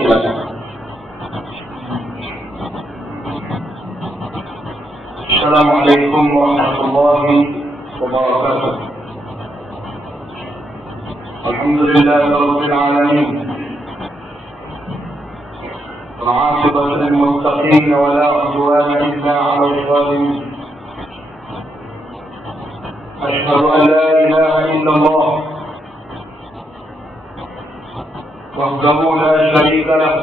silakan. Assalamualaikum warahmatullahi wabarakatuh. Alhamdulillah rabbil alamin. والعاقبة للمتقين ولا عدوان إلا على الظالمين. أشهد أن لا إله إلا الله وحده لا شريك له،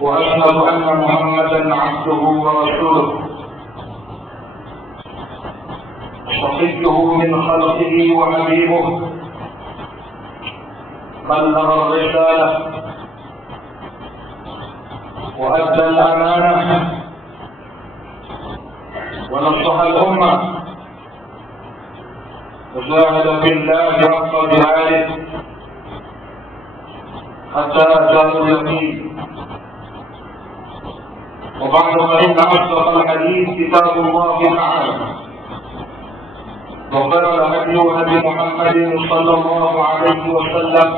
وأشهد أن محمدا عبده ورسوله صفيه من خلقه وحبيبه، بلغ الرسالة وأدى الأمانة ونصح الأمة وجاهد في الله حق جهاده حتى أتاه اليقين. وبعد فإن أصدق الحديث كتاب الله تعالى، وخير الهدي هدي محمد صلى الله عليه وسلم،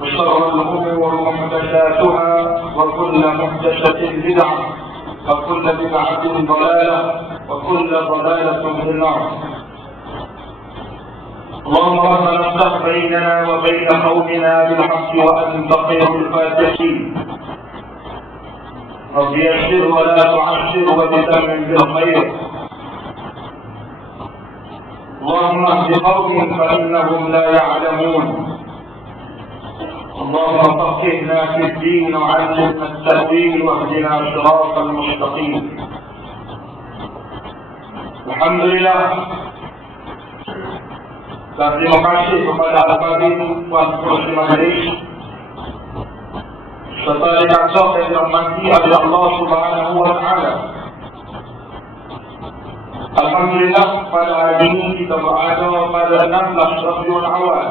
وشر الأمور محدثاتها، وكل محدثة بدعة، وكل بدعة ضلالة، وكل ضلالة في النار. اللهم ربنا افتح بيننا وبين قومنا بالحق وأنت خير الفاتحين. رب يسر ولا تعسر وبتمم بالخير. اللهم اهد قومهم فإنهم لا يعلمون. اللهم فقهنا في الدين وعلمنا التأويل واهدنا صراط المستقيم. Alhamdulillah, terima kasih kepada Al-Qadim Tuan Kursi Majlis serta dikasih dan dirahmati oleh Allah Subhanahu wa Ta'ala. Alhamdulillah, pada hari ini kita berada pada 16 Rabiul Awal,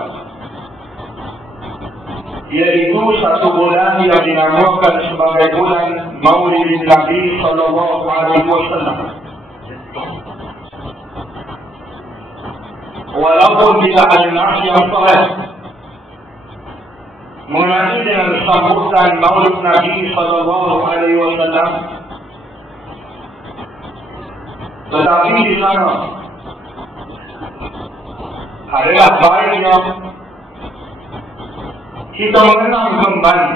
yaitu satu bulan yang dinamakan sebagai bulan Maulid Nabi Sallallahu Alaihi Wasallam. Walaupun tidak ada nas yang sahih mengenai dengan sambutan Maulid Nabi Sallallahu Alaihi Wasallam, tetapi di sana adalah baiknya kita mengenang kembali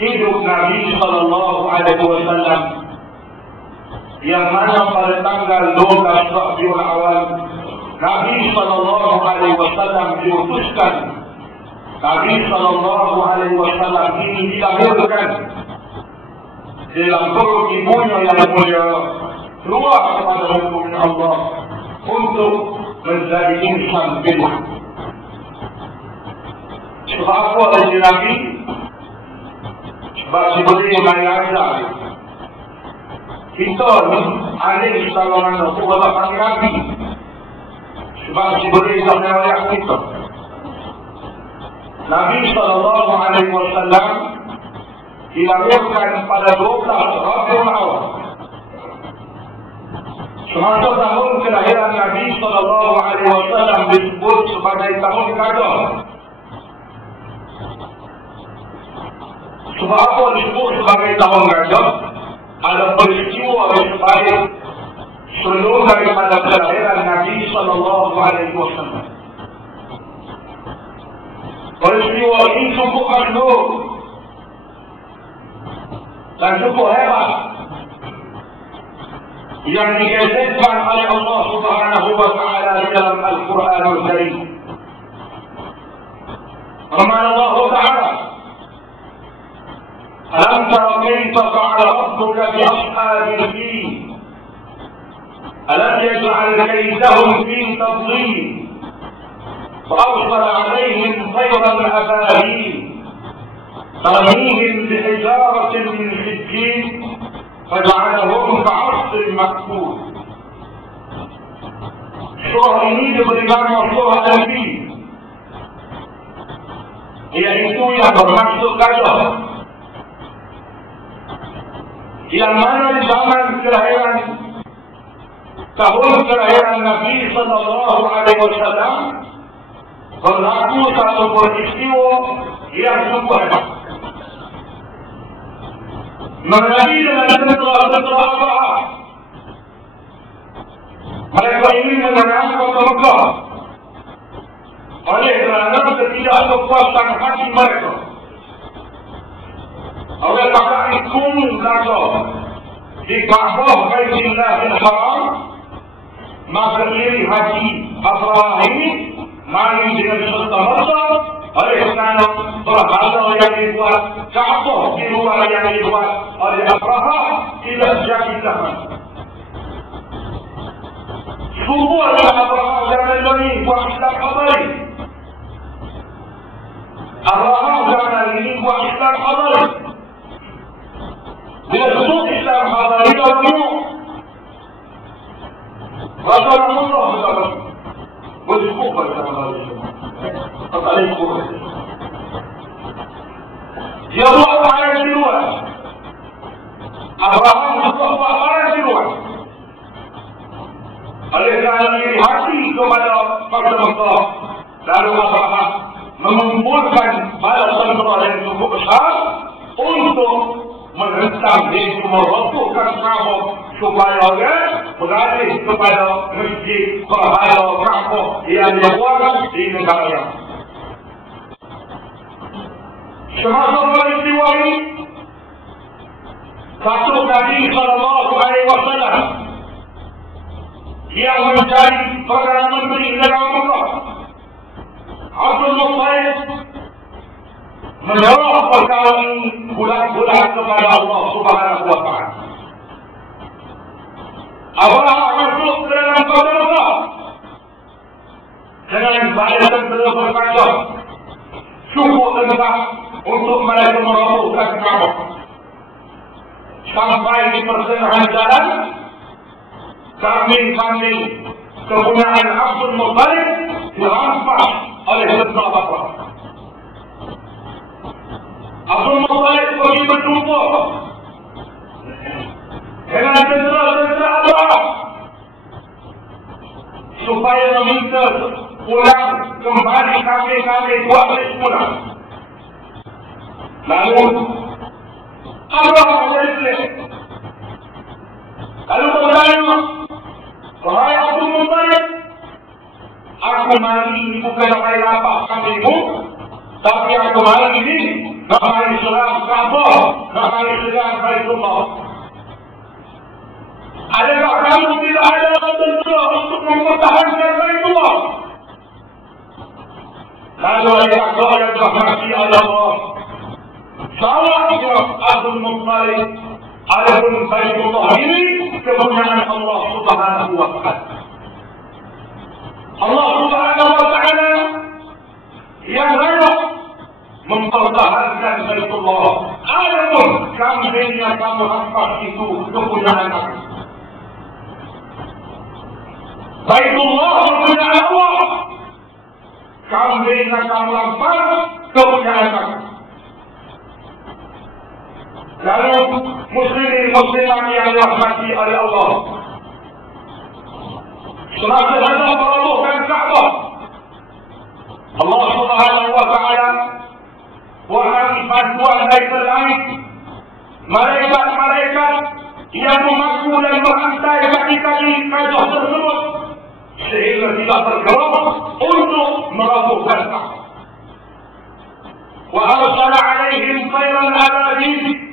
hidup Nabi Sallallahu Alaihi Wasallam, yang mana pada tanggal 12 Rabiul Awal Nabi Sallallahu Alaihi Wasallam diutuskan. Nabi Sallallahu Alaihi Wasallam ini dilahirkan dalam perut ibunya yang mulia, keluar kepada hukum Allah untuk menjadi insan bid'ah. Sebab apa dari Nabi? Sebab sebelum Nabi ajar kita ada di kalangan orang Nabi. Sebab sebelum Nabi kita, Nabi Sallallahu Alaihi Wasallam dilahirkan pada 12 Rabiul Awal. 100 tahun kelahiran Nabi Sallallahu Alaihi Wasallam disebut sebagai tahun gajah. Sebab apa disebut sebagai tahun gajah? Ada peristiwa sebagai sebelum daripada kelahiran Nabi Sallallahu Alaihi Wasallam. Peristiwa ini cukup agung dan cukup hebat yang dikisahkan oleh Allah Subhanahu wa Ta'ala di dalam Al-Quranul Karim. Firman Allah Ta'ala, "Alam tara kaifa fa'ala rabbuka bi ashabil fil? Alam yaj'al kaydahum fi tadlil? فأرسل عليهم طيرا أبابيل ترميهم بحجارة من سجيل فجعلهم كعصف مأكول." Surah ini diberi nama Surah Al-Fil, yaitu yang bermaksud gajah, yang mana di zaman kelahiran tahun kelahiran Nabi Sallallahu Alaihi Wasallam berlaku satu peristiwa yang sungguh hebat. Mengenai dengan tentera-tentera Abraham, mereka ingin menyerang kota Mekah. Oleh kerana ketidakpuasan hati mereka, oleh karena itu mereka di Ka'bah Baitillahil Haram, maka diri hati Abraham ini mari dengan serta-merta oleh kerana berhala yang dibuat Ka'bah di luar yang dibuat oleh Abraham tidak jadi zaman. Semua yang Abraham jangan lagi buat Islam Hadari. Abraham jangan ini buat Islam Hadari. Bila sebut Islam Hadari dan penuh, Rasulullah berkata, bersyukur pada Hadari. Tak ada syukur. Dia buat perkara di luar. Abraham buat perkara di luar. Oleh kerana diri hati kepada Kota Mekah, lalu Abraham mengumpulkan balasan kepada yang cukup besar untuk menentang dan meruntuhkan Ka'bah supaya orang beralih kepada masjid berhala Ka'bah yang dibuat di negara. Semasa peristiwa ini, Rasul Nabi SAW yang menjadi Perdana Menteri negara Mekah, Abdul Muttalib, menyerah perkara ini bulan-bulan kepada Allah Subhanahu wa Ta'ala. Abraham masuk ke dalam kota Mekah dengan balasan berkata, cukup tentang untuk mereka meruntuhkan Ka'bah. Sampai di pertengahan jalan, kambing-kambing kepunyaan Abdul Muttalib dirampas oleh tentera Abraham. Abdul Muttalib pergi berjumpa dengan tentera Abraham supaya meminta pulang kembali kambing-kambing buat balik pulang. Lalu Abraham menjadi pelik. Lalu bertanya, wahai Abdul Muttalib, aku mari ini bukan hari apa kambingmu, tapi aku mari ini hari serang Ka'bah, hari serang Baitullah. Adakah kamu tidak ada tentera untuk mempertahankan Baitullah? Lalu ayat Allah yang dirahmati Allah, jawabnya Abdul Muttalib, adapun Baitullah ini kepunyaan Allah Subhanahu wa Ta'ala. Allah Subhanahu wa Ta'ala yang rela mempertahankan Baitullah. Adapun kambing yang kamu rampas itu kepunyaan kami. Baitullah kepunyaan Allah. Kambing yang kamu rampas kepunyaan kami. Lalu muslimin yang dirahmati oleh Allah, semasa hendak meruntuhkan Ka'bah, Allah Subhanahu wa Ta'ala buatkan bantuan dari langit. Malaikat-malaikat yang mengaku dan mengantai kaki-kaki gajah tersebut sehingga tidak bergerak untuk meruntuhkan Ka'bah. Wa arsala 'alaihim tayran ababil.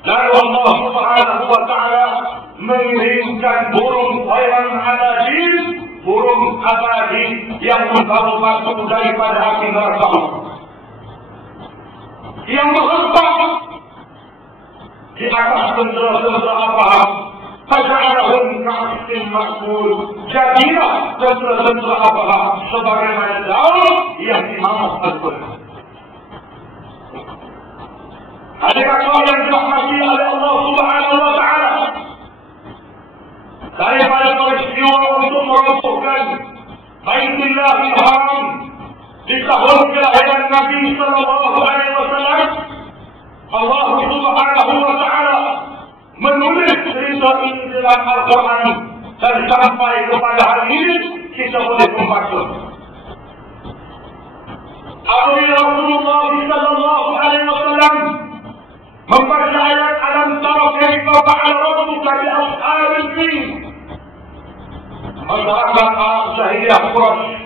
Lalu Allah Subhanahu wa Ta'ala mengirimkan burung tayran ababil, burung ababil yang membawa batu daripada api neraka, yang berlempar di atas tentera-tentera Abraham. Faja'alahum ka'asfin ma'kul. Jadilah tentera-tentera Abraham sebagaimana daun yang dimakan terbelah. Adakah kau yang dirahmati oleh Allah Subhanahu wa Ta'ala daripada peristiwa untuk meruntuhkan Baitillahil Haram di tahun kelahiran Nabi sallallahu alaihi wasallam? Allah Subhanahu wa Ta'ala menulis cerita ini dalam Al-Quran dan sampai kepada hari ini kita boleh membaca. Apabila Rasulullah sallallahu alaihi wasallam membaca ayat alam tara kaifa fa'ala rabbuka bi ashabil fil, masyarakat Arab jahiliyah Quraisy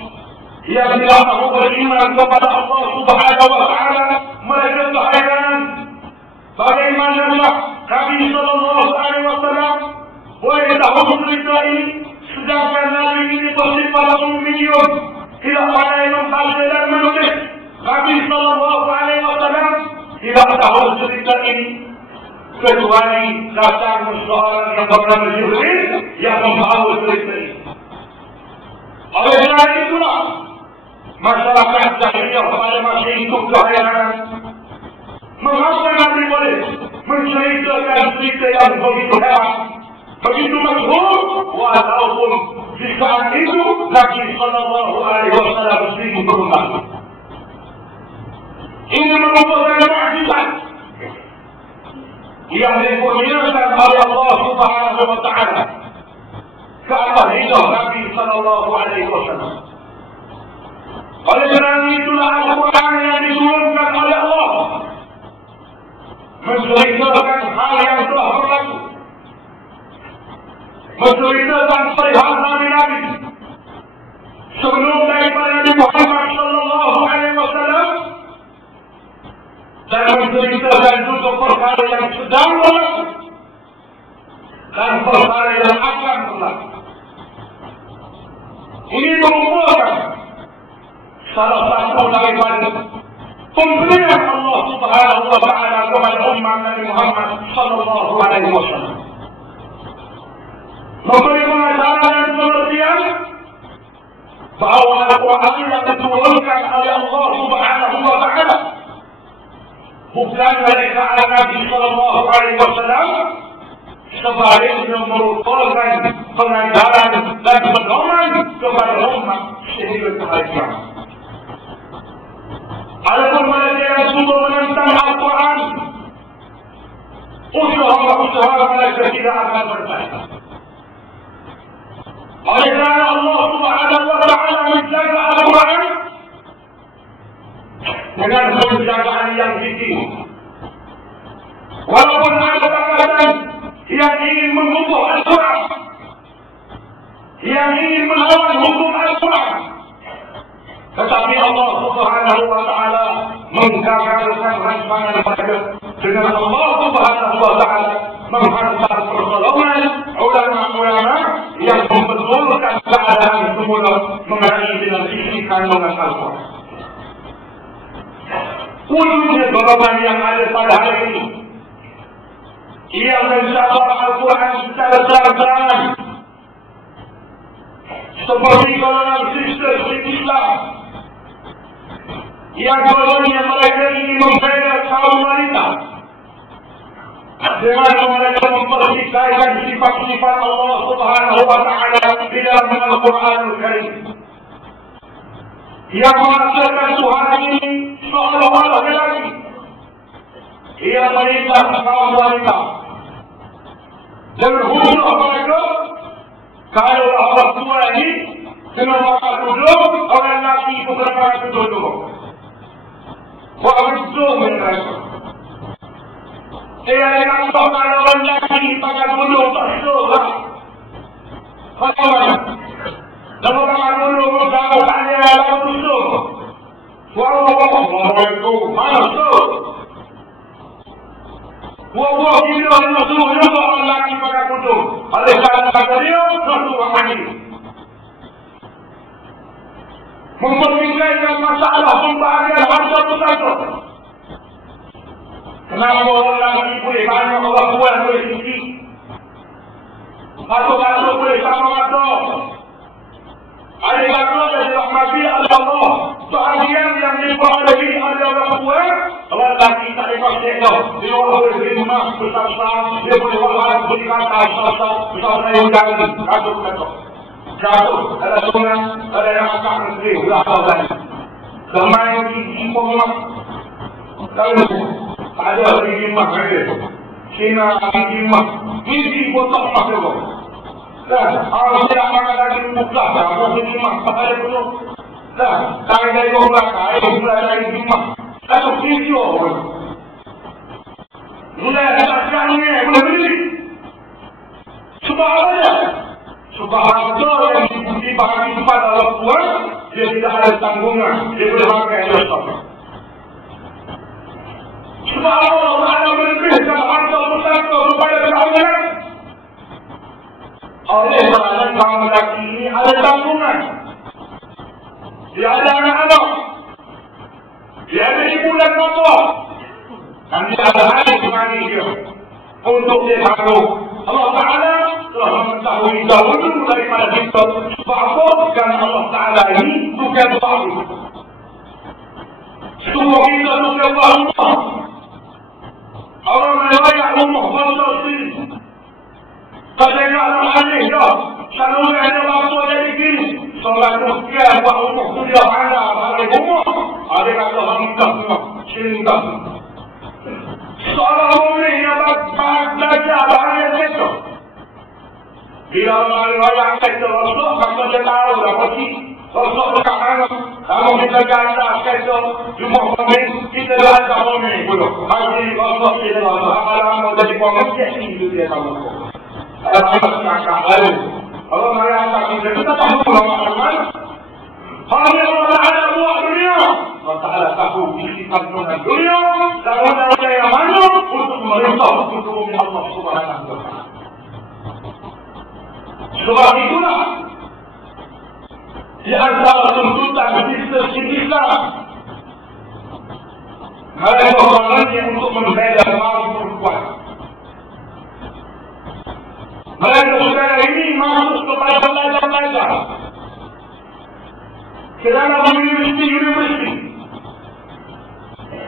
yang tidak tahu beriman kepada Allah Subhanahu wa taala, mereka berheran bagaimana Nabi sallallahu alaihi wasallam boleh tahu cerita ini, sedangkan Nabi ini bersifat ummiyun, tidak pandai membaca dan menulis. Nabi sallallahu alaihi wasallam tidak tahu cerita ini kecuali datang seorang yang bernama Jibril yang membawa cerita ini. Oleh karena itulah masyarakat jahiliyah pada masa itu kehadiran. Mengapa Nabi boleh menceritakan cerita yang begitu hebat, begitu masyhur, walaupun di saat itu Nabi sallallahu alaihi wasallam sendiri berubah. Ini merupakan mukjizat yang dikurniakan oleh Allah Subhanahu wa taala ke atas hidup Nabi sallallahu alaihi wasallam. Oleh kerana itulah Al-Quran yang diturunkan oleh Allah menceritakan hal yang telah berlaku, menceritakan perihal Nabi sebelum daripada Nabi Muhammad sallallahu alaihi wasallam, dan menceritakan juga perkara yang sedang berlaku dan perkara yang akan berlaku. Ini merupakan salah satu daripada pemberian Allah Subhanahu wa taala kepada umat Nabi Muhammad sallallahu alaihi wasallam. Memberi pengetahuan kemudian bahawa Al-Quran yang diturunkan oleh Allah Subhanahu wa taala bukan mereka Nabi sallallahu alaihi wasallam, sebaliknya merupakan pengajaran dan pedoman kepada umat sehingga kebaikan. Adapun mereka yang sudah menentang Al-Quran, usaha mereka tidak akan berjaya. Oleh kerana Allah Subhanahu wa taala menjaga Al-Quran dengan penjagaan yang tinggi. Walaupun ada kata yang ingin mengubah Al-Quran, yang ingin melawan hukum Al-Quran, tetapi Allah Subhanahu wa taala menggagalkan rancangan mereka dengan Allah Subhanahu wa taala menghantar pertolongan ulama-ulama yang membetulkan keadaan semula mengenai dengan isi kandungan Al-Quran. Wujudnya golongan yang ada pada hari ini yang mencapai Al-Quran secara terang-terangan, seperti golongan Kristen Islam yang golongan mereka ini membela kaum wanita dengan mereka mempertikaikan sifat-sifat Allah Subhanahu wa taala di dalam Al-Quranul Karim, yang mengatakan Tuhan ini seolah-olah lelaki. Ia merintah kaum wanita dengan hujung mereka kalau orang tua ini dengan waktu duduk, orang lelaki itu berapa duduk. Waktu mereka ia dikatakan kalau orang lelaki pada duduk bersuara. Bagaimana? Dan orang dulu berkata tanya dalam duduk. Wah itu masuk. Wah ini orang masuk juga orang lelaki pada duduk. Oleh kerana kata dia bersuara ini. Mempertikaikan masalah pembahagian bangsa bersatu. Kenapa orang lelaki boleh banyak, orang buat boleh tinggi? Masuk-masuk boleh sama-masuk. Ada kata yang dirahmati oleh Allah, bahagian yang dibahagian oleh orang buat, orang lelaki tak dipakai tau. Dia orang boleh beri rumah besar-besar, dia boleh orang beri kata besar-besar, besar-besar yang ganti. Masuk-masuk. Jatuh, ada sungai, ada yang makan, ulah kawan. Semai gigi pomah. Lalu, ada gigi makan dia. Cina gigi mak. Gigi botak mak dia. Kalau tidak makan lagi, muklah. Kalau gigi mak, tak ada penuh. Dah, tangan dari orang kaya, mulai dari rumah. Satu hijau. Mulai ada sekarang ni, mulai berdiri. Subhanallah. Subhanallah yang dipuji bahagian pada Allah Tuhan, dia tidak ada tanggungan, dia boleh pakai sesuatu. Subhanallah, Allah berdiri, kalau harta bersatu kepada Allah. Oleh kerana kaum lelaki ini ada tanggungan. Dia ada anak-anak. Dia ada ibu dan bapa. Dan dia ada anak bagi dia. Untuk dia tanggung. Allah Ta'ala telah mengetahui dahulu daripada kita. Bahkan Allah Ta'ala ini bukan bahu. Semua kita bukan bahu. Allah meneraya Allah bangsa sendiri. Kerana alam aneh dah. Selalu ada waktu dari diri. Solat muskian buat umur tu dia ada. Balik umur. Ada kata hantar semua. Cinta. Seorang boleh yang belajar bahaya itu. Bila mengalami itu, Rasul kata dia tahu dah pasti. Rasul dekat mana. Kamu kita ganda itu. Cuma kami kita ada kami dulu. Hari Rasul kita lama jadi pemimpin itu dia tahu. Allah mengatakan kita tahu Allah. Hari Allah ada buat dunia. Allah Taala tahu sifat dunia. Dan yang mana untuk merintah hukum Allah Subhanahu Wa Taala. Sebab itulah di antara tuntutan Islam. Ada orang yang untuk membela kaum perempuan. Mereka sekarang ini masuk kepada pelajar-pelajar. Kerana universiti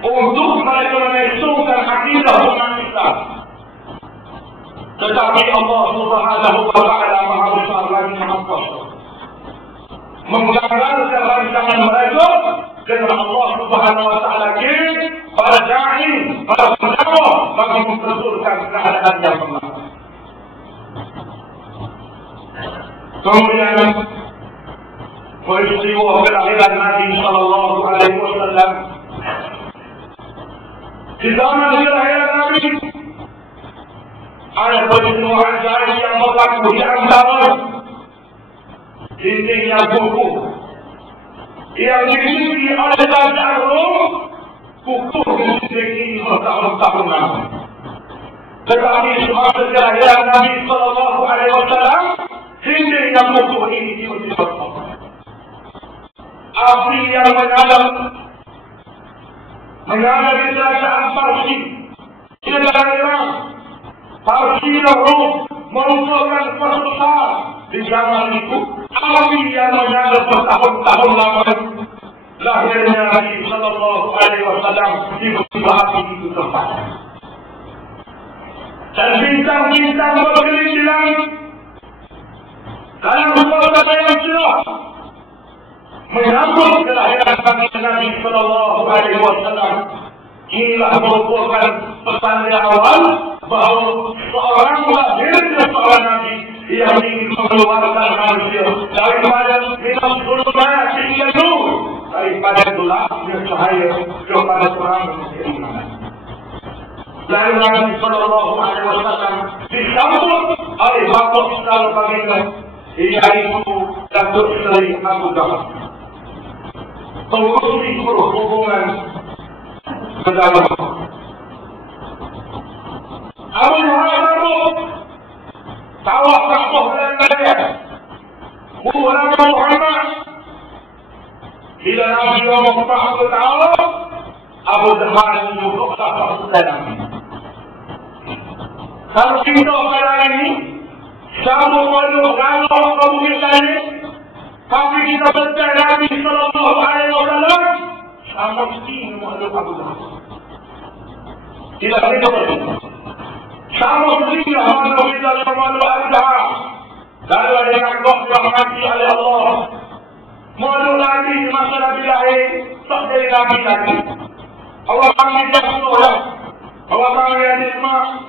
untuk mereka mengesungkan akidah umat Islam. Tetapi Allah Subhanahu Wa Taala Maha Besar lagi Maha Kuasa. Menggagalkan rancangan mereka dengan Allah Subhanahu Wa Taala kirim para dai, para pendakwah bagi memperburukkan keadaan yang benar. Kemudian peristiwa kelahiran Nabi Sallallahu Alaihi Wasallam. Di zaman kelahiran Nabi ada peristiwa ajaib yang berlaku di antara dindingnya buku yang dimiliki oleh Raja Rom. Buku ini bertahun-tahun lama. Tetapi semasa kelahiran Nabi Sallallahu Alaihi Wasallam, ini yang buku ini tiba-tiba api yang menyala di kerajaan Parsi. Ini adalah Parsi dan Rom merupakan besar di zaman itu. Api yang menyala bertahun-tahun lama. Lahirnya Nabi Sallallahu Alaihi Wasallam tiba-tiba api itu terbakar. Dan bintang-bintang berdiri di langit. Dalam kota yang jelas menyambut kelahiran Nabi Sallallahu Alaihi Wasallam. Inilah merupakan petanda awal bahawa seorang lahirnya seorang Nabi yang ingin mengeluarkan manusia daripada minum zulmat hingga nur, daripada gelap dan cahaya kepada terang keimanan. Lalu Nabi Sallallahu Alaihi Wasallam disambut oleh makhluk selalu baginda, yaitu Datuk Seri Abu Dhar, pengurusi perhubungan negara. Abu Dhar tahu Rasul berkata, "Ulama Muhammad bila Nabi Muhammad berkata, Abu Dhar itu berkata Nabi." Kalau kita pada ini sama malu kalau kamu bertanya, tapi kita bertanya Nabi Sallallahu Alaihi Wasallam, sama mesti malu Abu Dhar. Tidak ada apa-apa. Sama mesti malu kita malu Abu Dhar. Kalau ada yang mati oleh Allah, malu Nabi masa Nabi lahir, tak jadi Nabi lagi. Allah panggil dia semua. Allah panggil dia semua.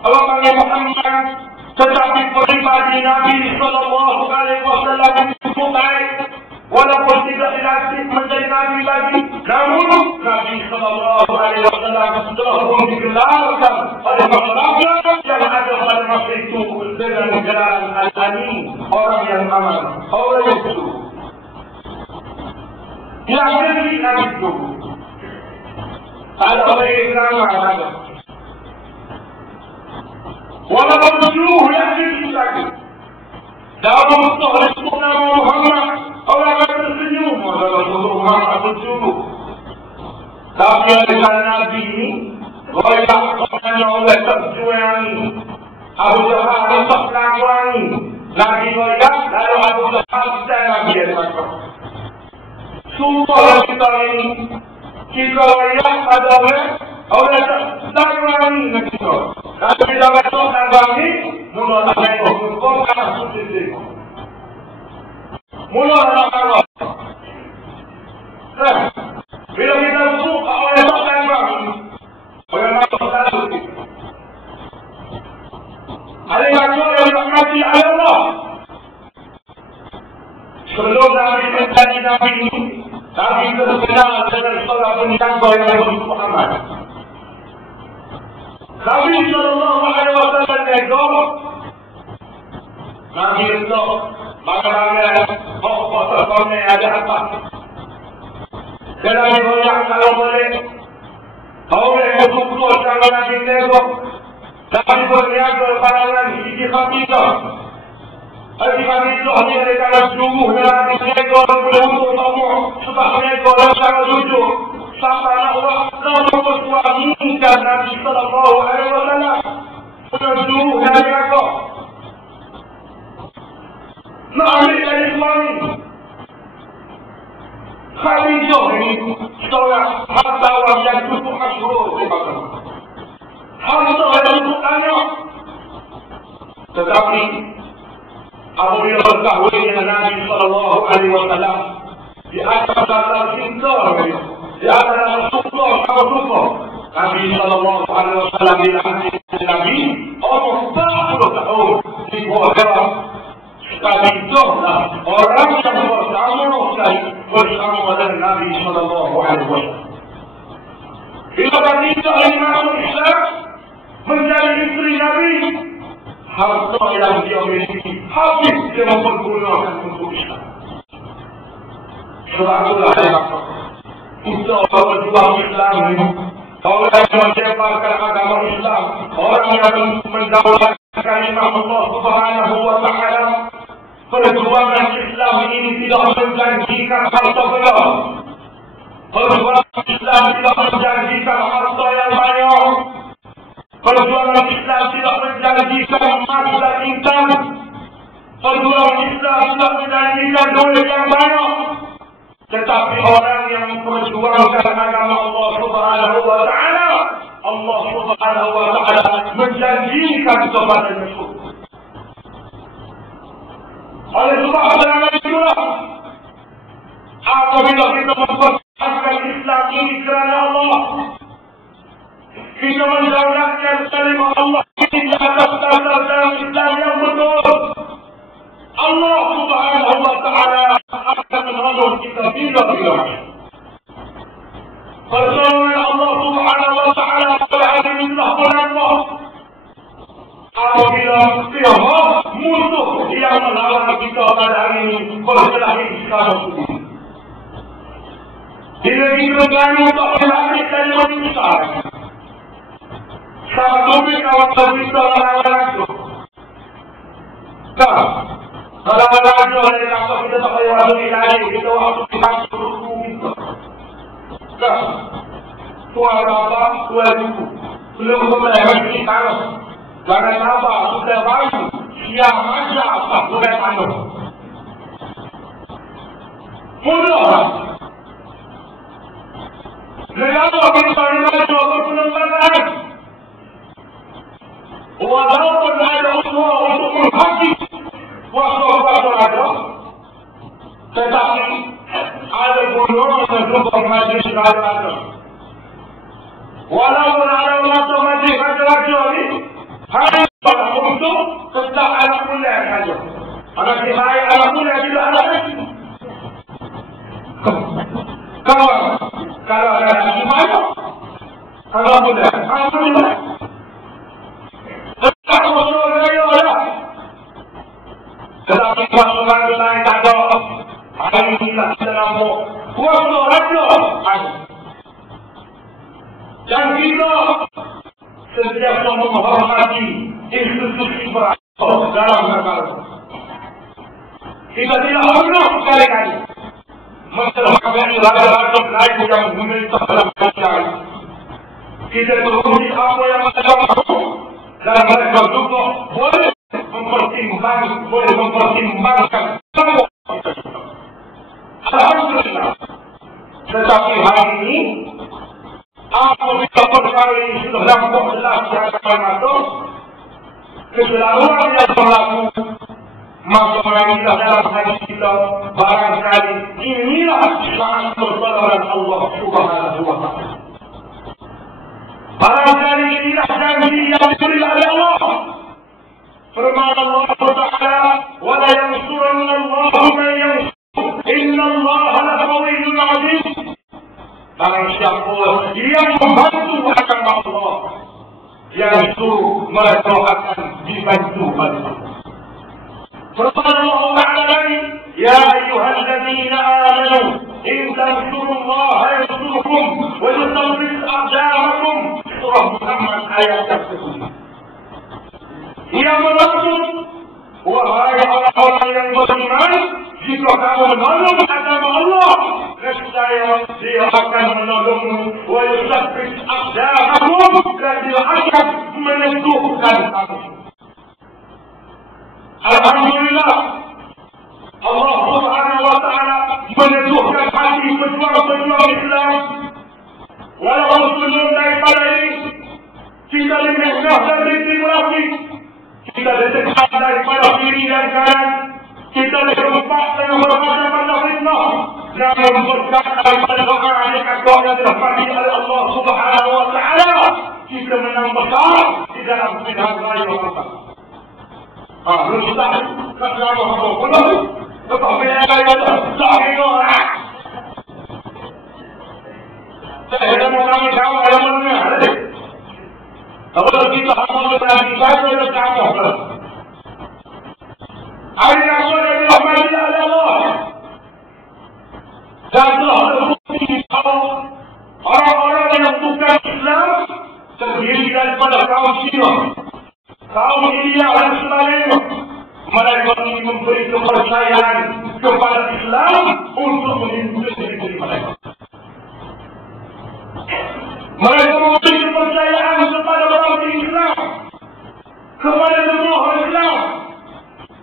Allah panggil Muhammad. Tetapi pribadi Nabi Sallallahu Alaihi Wasallam itu baik. walaupun tidak dilantik menjadi Nabi lagi, namun Nabi Sallallahu Alaihi Wasallam telah pun digelarkan oleh masyarakat yang ada pada masa itu dengan gelar Al-Amin, orang yang aman, orang yang betul. Yang beri Nabi itu ada beri nama ada. Walaupun seluruh yang lagi dalam bentuk disebut nama Muhammad, orang akan tersenyum dalam bentuk Muhammad tersenyum. Tapi oleh Nabi ini, banyak orang oleh terjuang ini. Abu Jahal tak lakukan ini. Nabi banyak, lalu Abu Jahal tidak Nabi yang lakukan. Sumpah kita ini, kita banyak adalah oleh terjuang ini. Nabi tidak lakukan ini, mula nak hukum anak sendiri. Mula nak kalau. Bila kita suka oleh terjuang, oleh masalah itu. Ada masalah yang mati Allah. Sebelum Nabi menjadi Nabi ini, Nabi terkenal dengan seorang penyangga yang Muhammad. Nabi Sallallahu Alaihi Wasallam itu Nabi itu makanan pokok-pokoknya ada apa? Dan Nabi banyak kalau boleh oleh untuk kalau Nabi itu Nabi berniaga kepada Nabi di kami itu. Hari kami itu hanya dari cara jumuh dan mereka boleh untuk Allah sudah mereka dalam cara jujur. Sampai Allah telah menginginkan Nabi Sallallahu Alaihi Wasallam berjumuh dan mereka. Nabi dari suami Nabi Zohri seorang harta orang yang cukup masyhur harta yang cukup banyak. Tetapi apabila berkahwin dengan Nabi Sallallahu Alaihi Wasallam di atas kata cinta di atas suka atau suka Nabi Sallallahu Alaihi Wasallam dilahirkan Nabi Allah 40 tahun di bawah tapi itulah orang yang bersama sekali bersama dengan Nabi Sallallahu Alaihi Wasallam. Bila kami itu masuk Islam menjadi istri Nabi, harta yang dia miliki habis dia mempergunakan untuk Islam. Sebab itulah kita berjuang Islam ini. Orang yang menyebarkan agama Islam, orang yang mendaulatkan kalimah Allah Subhanahu Wa Taala. Perjuangan Islam ini tidak menjanjikan harta benda. Perjuangan Islam tidak menjanjikan harta yang banyak. Perjuangan Islam tidak menjanjikan emas dan intan. Perjuangan Islam tidak menjanjikan duit yang banyak. Tetapi orang yang perjuangkan agama Allah Subhanahu Wa Taala, Allah Subhanahu Wa Taala menjanjikan kepadanya surga. Oleh sebab itulah apabila kita mempertahankan Islam ini kerana Allah, kita menjalankan kalimah Allah di atas dasar dalam Islam yang betul, Allah Subhanahu Wa Taala akan menolong kita bila-bila. Pertolongan Allah Subhanahu Wa Taala pada hari ini telah menambah. Apabila pihak musuh yang melawan kita pada hari ini berkelahi Islam ini. Jika kita berani untuk berhati dari manusia, saat lebih kawan kita lawan itu. Kalau lawan itu ada apa kita tak payah lebih lagi, kita harus dimasuk kita. Tuan bapa, tuan ibu, belum mulai kita. Karena apa? Sudah baru siap aja apa? Sudah tangguh. Mula. Kenapa kita dengan suatu penerbangan? Walaupun ada usaha untuk menghati waktu-waktu ada, tetapi ada peluang untuk menghati ada. Walaupun ada waktu menghati ada ini. Hari untuk tentang anak muda saja. Anak dihai anak muda juga ada lagi. Kalau ada lagi banyak. Alhamdulillah. Tetapi Rasulullah kaya. Tetapi Rasulullah lain tak ada. Hari kita sedang Rasulullah ada. Dan kita sentiasa menghormati institusi beragama dalam masyarakat. Kita tidak pernah sekali-kali menghormati lembaga lain yang memerintah dalam masyarakat. Kita berurusan apa yang ada dan mereka juga boleh mempertimbangkan semua. Alhamdulillah. Tetapi hari ini apabila perkara ini sudah nampak jelas di hadapan kita, kesalahan yang berlaku, maka marilah dalam hati kita barangkali inilah saat persaudaraan Allah Subhanahu wa Ta'ala. Barangkali inilah janji yang diberikan oleh Allah. Firman Allah Ta'ala, "Wa la yansuranna Allahu man yansur, inna Allaha laqawiyyun 'aziz." Barang siapa yang membantu agama Allah, yang suruh mereka akan dibantu Allah. Firman Allah Ta'ala, "Ya ayyuhalladzina amanu, in tansurullaha yansurkum wa yuthabbit aqdamakum." Surah Muhammad ayat tersebut. Ia bermaksud, wahai orang-orang yang beriman, jika kamu menolong agama Allah, nescaya Dia akan menolongmu. Wa yuthabbit aqdamakum, dan Dia akan meneguhkan kamu. Alhamdulillah, Allah Subhanahu wa Ta'ala meneguhkan hati pejuang-pejuang Islam. Walaupun sebelum daripada ini, kita dimudah dan ditimulasi, kita disekat daripada kiri dan kanan, kita dihempak dan berpada pada fitnah, namun berkat daripada doa dan terpati oleh Allah Subhanahu wa Ta'ala, kita menang besar di dalam pilihan raya Allah. Rusak, tak nama Allah, tetapi yang ada lahir orang. Saya orang yang awal yang mana? Kalau kita mau berani saja dengan kamu. Hari awal yang rahmati Allah. Dan telah terbukti bahawa orang-orang yang bukan Islam terdiri daripada kaum Syiah, kaum India dan sebagainya. Mereka ingin memberi kepercayaan kepada Islam untuk menghidupi diri mereka. Mereka memberi kepercayaan kepada orang Islam, kepada semua Islam,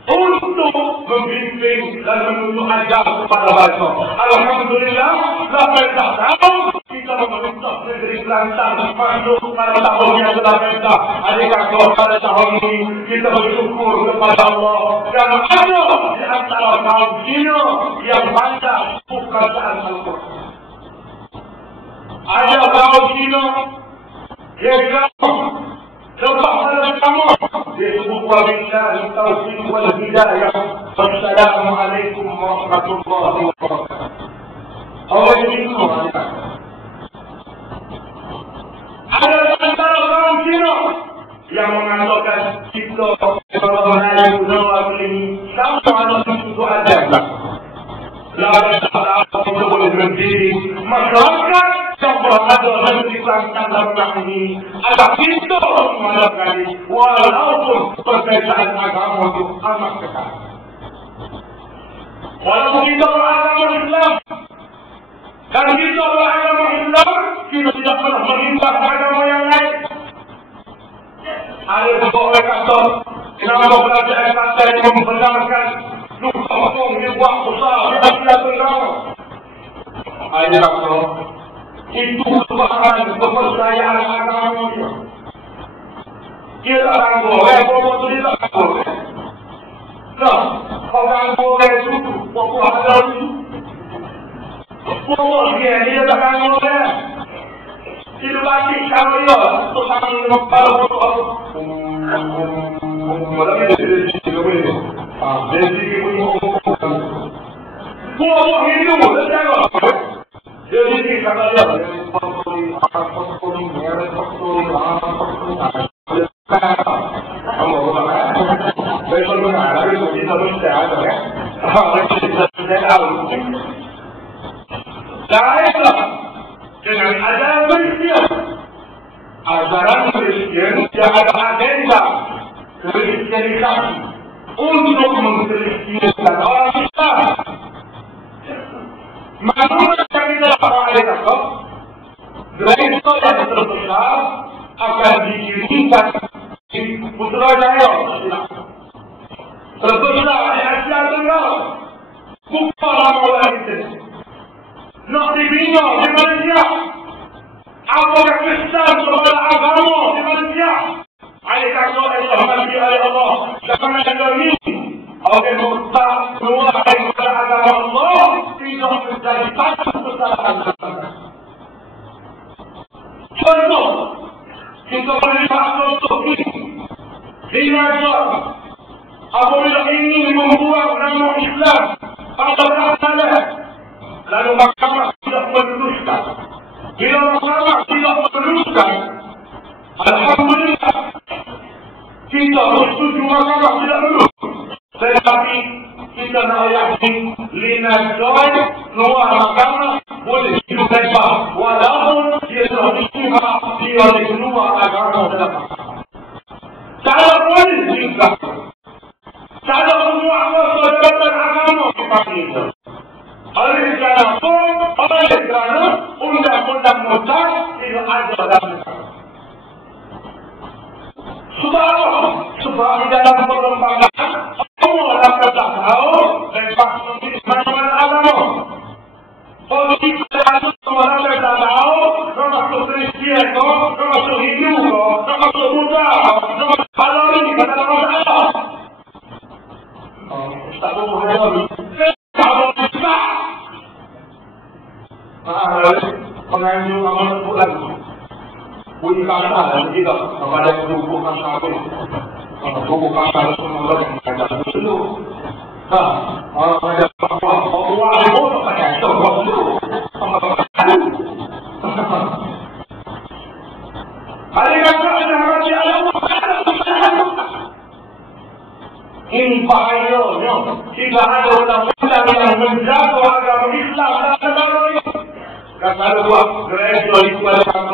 untuk membimbing dan menuntut ajar kepada mereka. Alhamdulillah, sampai tak tahu kita menuntut negeri Kelantan masuk pada tahun yang telah mereka. Adakah pada tahun ini kita bersyukur kepada Allah dan ada di antara kaum Cina yang baca perkataan Al-Quran. Ada kaum Cina yang lepas pada kamu disebut wabillahi taufiq wal hidayah. Wassalamualaikum warahmatullahi wabarakatuh. Awal itu ada antara kaum Cina yang mengatakan kita kalau Melayu Jawa ini sama ada itu ada. Tidak ada apa-apa yang boleh berdiri. Masyarakat yang berada di Kelantan hari ini ada pintu mengalami walaupun perbedaan agama itu amat dekat. Walaupun kita beragama Islam dan kita beragama Islam, kita tidak pernah meninggal agama yang lain. Ada sebuah kata, kenapa belajar kata yang membenarkan Nukong dibuat usaha di Asia Tenggara. Ada kata itu merupakan kepercayaan agama. Kita akan boleh bercerita boleh. Nah, orang boleh itu pokok ada itu. Pokok dia akan boleh. Itu pasti kalau dia itu akan kalau pokok. Jadi punya pokok hidup, betul. Jadi kata dia, dengan ada Kristian, ajaran Kristian yang ada agenda kristianisasi untuk mengkristiankan orang Islam. Manusia yang tidak pernah ditangkap, Kristo yang terbesar akan dikirimkan di Putrajaya. Terbesar di Asia Tenggara, bukan orang itu. Nak dibina di Malaysia, apakah Kristen kepada agama di Malaysia? Ayat kata oleh Allah, jangan jadi oleh murtad keluar daripada agama Allah, tidak menjadi satu kesalahan. Contoh, kita melihat contoh ini. Ingatlah, apabila ingin membuang nama Islam pada masanya, lalu mahkamah tidak meneruskan. Bila mahkamah tidak meneruskan, alhamdulillah, kita bersetuju mahkamah tidak menerus. Tetapi kita ayati lina joy keluar mahkamah boleh hidup bebas walaupun dia telah disuka dia keluar agama dalam mahkamah. Cara boleh juga. Cara semua jabatan agama dipanggil. Oleh kerana undang-undang mekar tidak ada dalam negara. Sebab di dalam perlembagaan Allah dapat tahu bebas memilih macam-macam agama. Kalau kita ada semua dapat tahu, termasuk Kristian, termasuk Hindu, termasuk Buddha, termasuk Katolik, pada masalah. Tak boleh lagi. Kalau kita penganjur amanat bulan bunyi kata dan tidak kepada buku kata buku kata semua yang ada dulu ada bahwa itu saya dulu hari ini bahayanya tidak ada undang-undang yang menjaga agama Islam dan negara ini. Kalau mereka itu adalah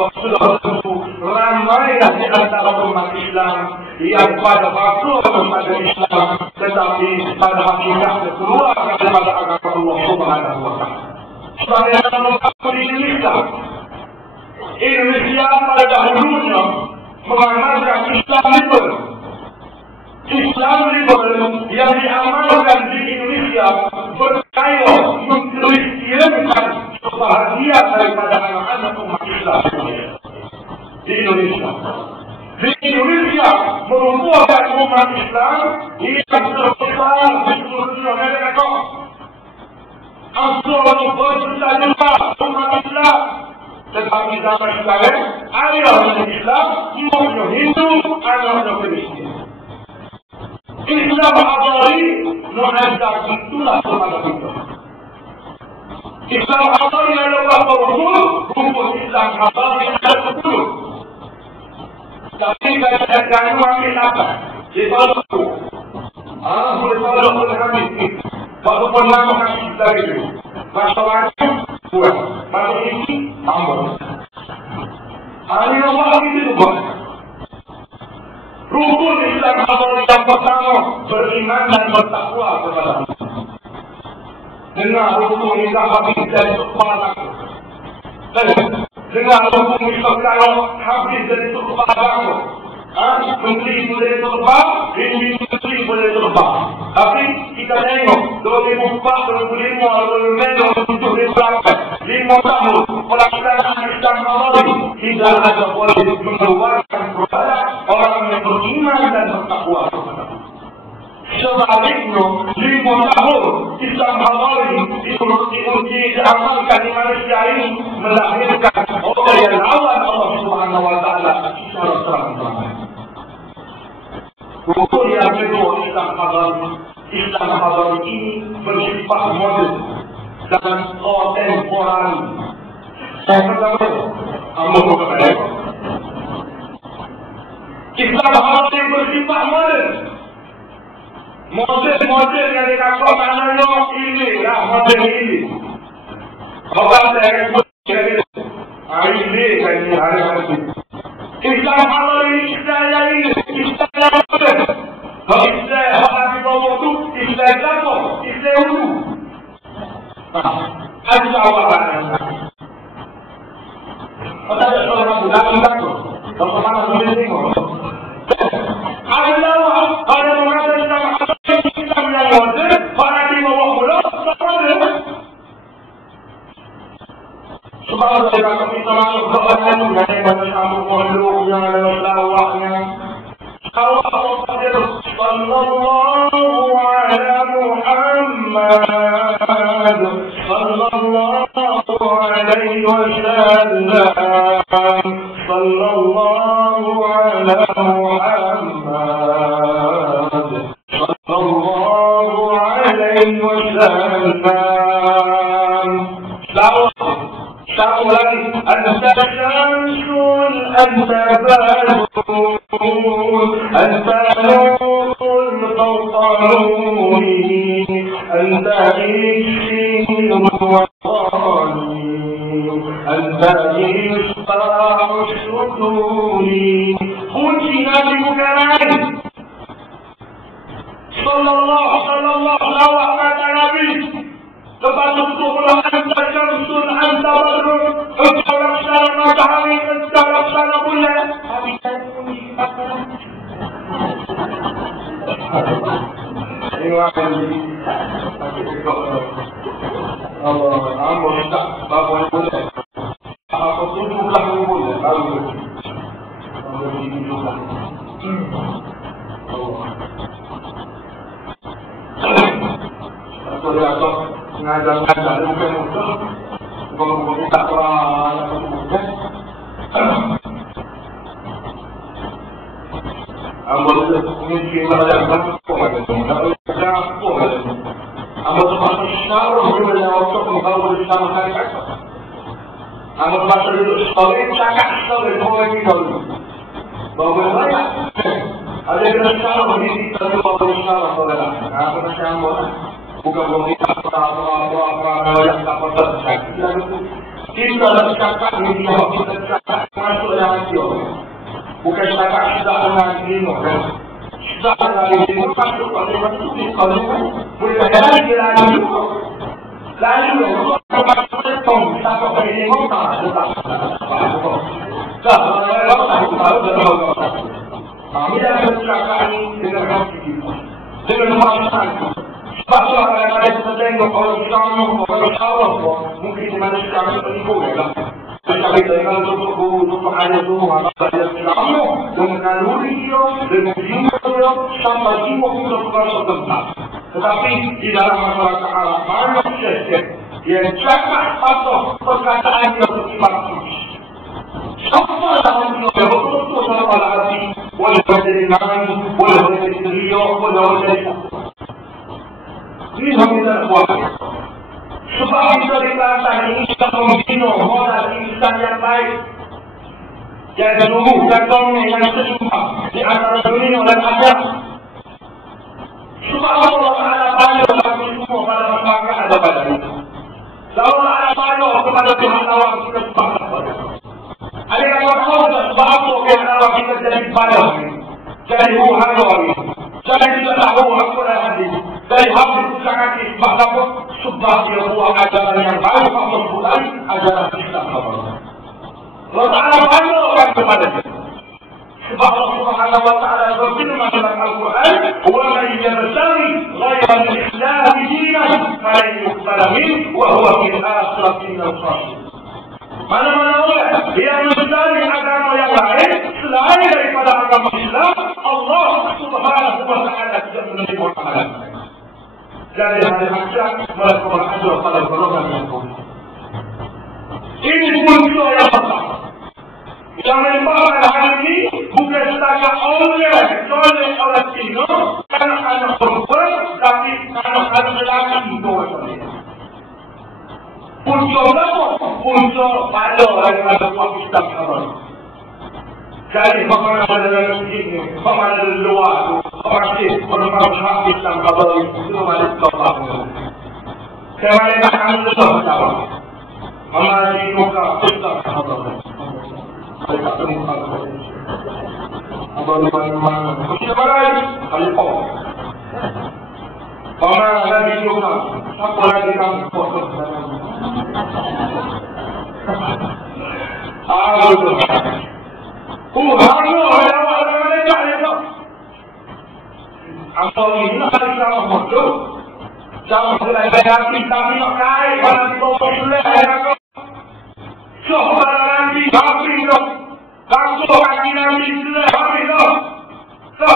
ramai di antara umat Islam yang pada waktu masyarakat Islam tetapi pada hakikatnya keluar daripada agama Allah Subhanahu wa Ta'ala. Sebagaimana di Indonesia pada dahulunya mengamalkan Islam liberal. Islam liberal yang diamalkan di Indonesia berkaya mengkristiankan kebahagiaan daripada anak-anak umat Islam di Indonesia. Di Indonesia merupakan umat Islam yang terbesar di seluruh Amerika. Hampir 40 juta umat Islam. Tetapi zaman sekarang ayah Islam, ibunya Hindu, anaknya Kristian. Islam Hadari mengajar itulah kepada kita. Islam Hadari adalah berusul, rukun Islam Hadari adalah betul. Tapi kalau jangan ambil apa? Itu aku. Boleh salah oleh kami. Baru pengaruh kami dari itu. Masalah itu buat. Masalah ini tambah. Hari Allah itu buat. Rukun Islam Hadari yang pertama beriman dan bertakwa kepada Allah. Dengan rukun Islam Hadari dan kepala. Dengan rukun Islam Hadari dan kepala. Menteri boleh terbang, ini menteri boleh terbang. Tapi kita tengok 2004, 2005, 2006, 2007, 2008, 5 tahun pelaksanaan Islam Hadari tidak ada boleh mengeluarkan kepada orang yang beriman dan bertakwa. Sebaliknya, 5 tahun Islam Hadari diamalkan di Malaysia ini melahirkan orang yang lawan Allah Subhanahu wa Ta'ala secara terang-terangan. Rukun yang kedua Islam Hadari ini bersifat modern dan kontemporer Saya pertama ambil kepada ekor. Islam harus yang bersifat modern. Modern yang dilakukan maknanya ini lah, modern ini. Orang saya akan sebut hari ini dan hari ini. Islam harus Islam lain, Islam yang modern. Islam harus dibawa itu, Islam apa? Islam dulu. Ada awal. Ada seorang dalam takut, seorang mendengar. Allah ada mengatakan Islam yang modern, orang di bawah bola, sebab kita masuk berorang dari kamu makhluk yang ada lawaknya. Sallallahu ala Muhammad, sallallahu alaihi wasallam, sallallahu ala Muhammad, sallallahu alaihi wasallam. Salam anta syamsul anta badrun anta nurul fawqaruni anta isri wa qani anta isfahu syukuri. Kunci Nabi Muhammad sallallahu kata Nabi. Lepas itu Quran Syamsul anta badrun, engkau laksana matahari, engkau laksana bulan. Allah, ampun tak, bapak boleh. Aku tunjuklah boleh. Aku tunjuklah. Atau ngajak-ngajak bukan mudah. Kalau kita orang mudah, ambil mungkin ada kamu ada semua, ada apa ada. Ambil bahasa syarah bila orang mengawal sama mereka. Ambil bahasa itu sebagai cakap sebagai orang itu. Bahawa mereka ada yang syarah begini tapi bahawa syarah saudara. Apa syarah? Bukan kita apa-apa yang tak patut. Kita harus cakap ini, kita cakap masuk dalam jiwa. Bukan cakap sudah dengan ilmu. Sudah dengan ilmu masuk pada waktu itu. Boleh jadi dia ilmu. Lalu kalau kita tahu apa ilmu tak tak. Kalau kami dah bercakap ini dengan hati, dengan masyarakat. Sebab tu ada tengok orang Islam, mungkin manusia seperti boleh lah. Tapi dengan untuk ada semua ada Islam, dengan nuril, dengan jiwa, sampai jiwa pun terasa tempat. Tetapi di dalam masyarakat Arab banyak sesat yang cakap atau perkataan yang bersifat suci. Semua dalam jiwa betul-betul dalam hati, boleh menjadi nang, boleh menjadi rio, boleh menjadi ini tidak boleh. Sebab kita dikatakan ini kita membina modal insan yang baik. Jadi dulu jatuhnya yang sesungguh di antara dunia dan akhirat. Sebab Allah Taala banyak lakukan semua pada perkara ada pada itu. Kalau ada banyak kepada Tuhan Allah kita sepakat pada. Ada yang tahu tak sebab Tuhan Allah kita jadi banyak, jadi muhammad. Jangan kita tahu lakukan hadis. Dari hadis sangat isbah itu sudah tidak buat ajaran yang baru atau bukan ajaran Islam. Allah Taala banyak orang kepada kita. Sebab Allah Subhanahu wa Taala berfirman dalam Al-Quran, "Wa man yabtaghi ghayra al-Islam dinan falan yuqbala minhu wa huwa fil akhirati minal khasirin." Mana-mana orang yang mencari agama yang lain selain daripada agama Islam, Allah Subhanahu wa Taala tidak menerima amalan mereka. Dari hadis mereka berhasil pada golongan itu. Ini punca yang pertama. Yang menyebabkan hal ini bukan setakat oleh Tino, anak-anak perempuan, tapi anak-anak lelaki. muncul apa? Muncul pada daripada Pakistan sekarang. Jadi bagaimana dalam ini, bagaimana dari luar itu, orang sih orang Pakistan kalau itu balik ke belakang. Kemarin kami sudah berjawab. Kemarin di muka kita sahabat. Saya ketemu sahabat. Abang-abang, kita balik kali pun. Orang ada di muka, siapa lagi kamu fokus? Betul. Harus ada yang itu. Atau ini ada sama fokus. Sama ada yang kita nak naik, ada fokus sudah. So ada nanti habis itu. Langsung kaki nanti sudah habis itu. So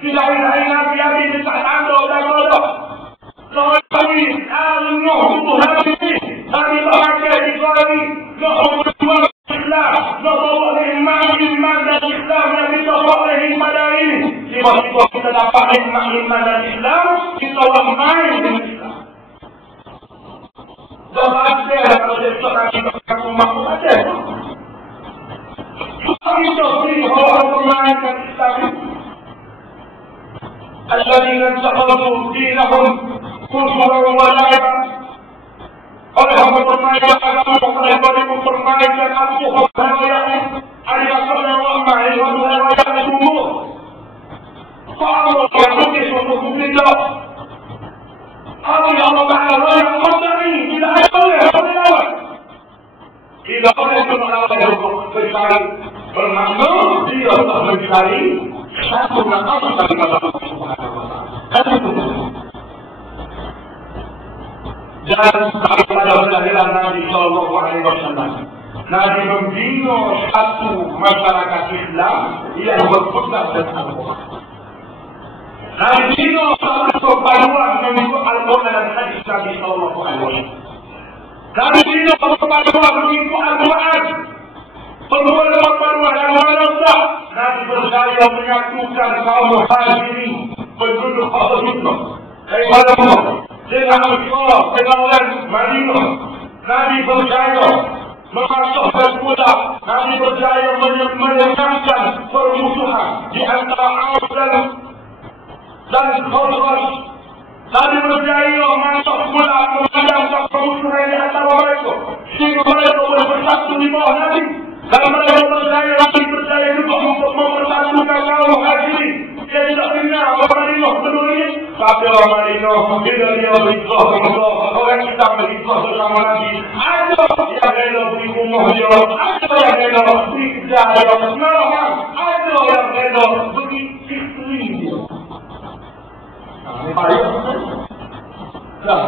tidak ada lagi habis di sana dah. So kami Allah Tuhan ini. Kami bahagia di kami. Allah Islam, Allah iman dan Islam yang kita boleh iman ini. Tiba-tiba kita dapat iman dan Islam, kita main dengan Islam. Dan ada kalau seorang yang mengaku ada. Kami sendiri orang bermain dengan Islam. الذين اتخذوا دينهم كفرا ولعبا oleh Allah bermainkan agama oleh bermainkan aku bermainkan ayat Allah main Allah yang dulu Allah yang mungkin untuk kita Allah yang mengatakan tidak ada yang tidak boleh bermain yang berkali bermakna tidak berkali satu nama dari Allah Subhanahu wa taala. Dan adalah kelahiran Nabi Sallallahu Alaihi Wasallam. Nabi membina satu masyarakat Islam yang berpegang dengan Al-Quran. Nabi membina satu perpaduan mengikut Al-Quran dan hadis Nabi Sallallahu Alaihi Wasallam. Nabi membina satu perpaduan mengikut Al-Quran. Perpaduan yang manusia. Nabi berjaya menyatukan kaum Muhajirin penduduk Al-Hijrah. Dengan Al-Quran, dengan orang Madinah, Nabi berjaya memasukkan pula, Nabi berjaya menyebabkan permusuhan di antara Arab dan Khazraj. Nabi berjaya masuk pula memadamkan permusuhan di antara mereka. Sehingga mereka bersatu di bawah Nabi. Dan mereka berjaya, Nabi berjaya juga untuk mempersatukan kaum Muhajirin. Dia tidak dengar orang Madinah peduli. Tapi orang Madinah bila dia berikah orang yang sedang berikah bersama Nabi. Ada yang rela beri rumah dia. Ada yang rela beri kerja dia. Ada yang rela beri isteri dia. Ini payah. Dan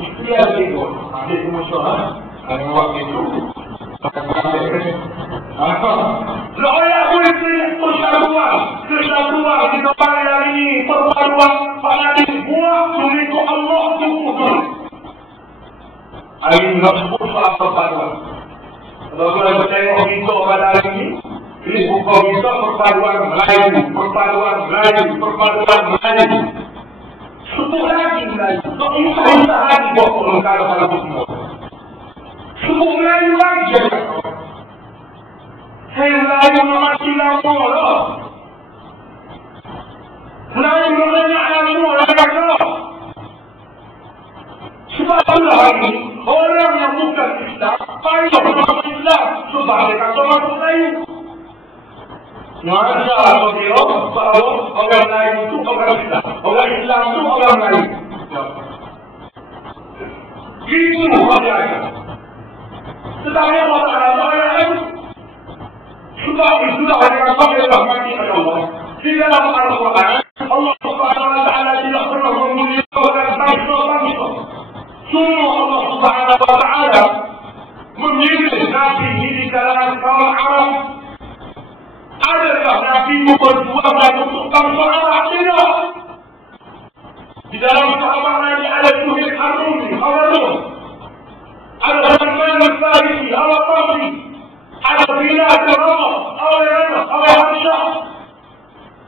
isteri yang berikah. Dia pengusaha. Ada waktu itu. Saya boleh persatuan di depan hari ini perpaduan pada dibuat mengikut Allah Tuhan. Hari ini tersebut soal perpaduan. Kalau kita bertanya kita pada hari ini bukan kita perpaduan Melayu, perpaduan Melayu. Sebut lagi Melayu. Kalau kita lagi buat perkara pada semua. Sebut Melayu lagi saja. Saya Melayu masih lama. Melayu mengenai semua mereka. Sebab itulah hari ini orang yang bukan Islam payah masuk Islam sebab mereka sama Melayu. Masa beliau bahawa orang Melayu itu orang Islam, orang Islam itu orang Melayu. Itu saja. Tetapi masalah lain sudah ada yang mati pada Allah. Di dalam Al-Quran, Allah Subhanahu wa taala tidak pernah memuliakan orang bangsa. Semua Allah Subhanahu wa taala memilih Nabi di dalam kaum Arab. Adakah Nabi berjuang untuk bangsa Arab tidak? Di dalam sahabat Nabi ada Suhaib Ar-Rumi, ada Salman Al-Farisi, Al-Rafi, ada Bilal Al-Rabah, Al-Habsyah.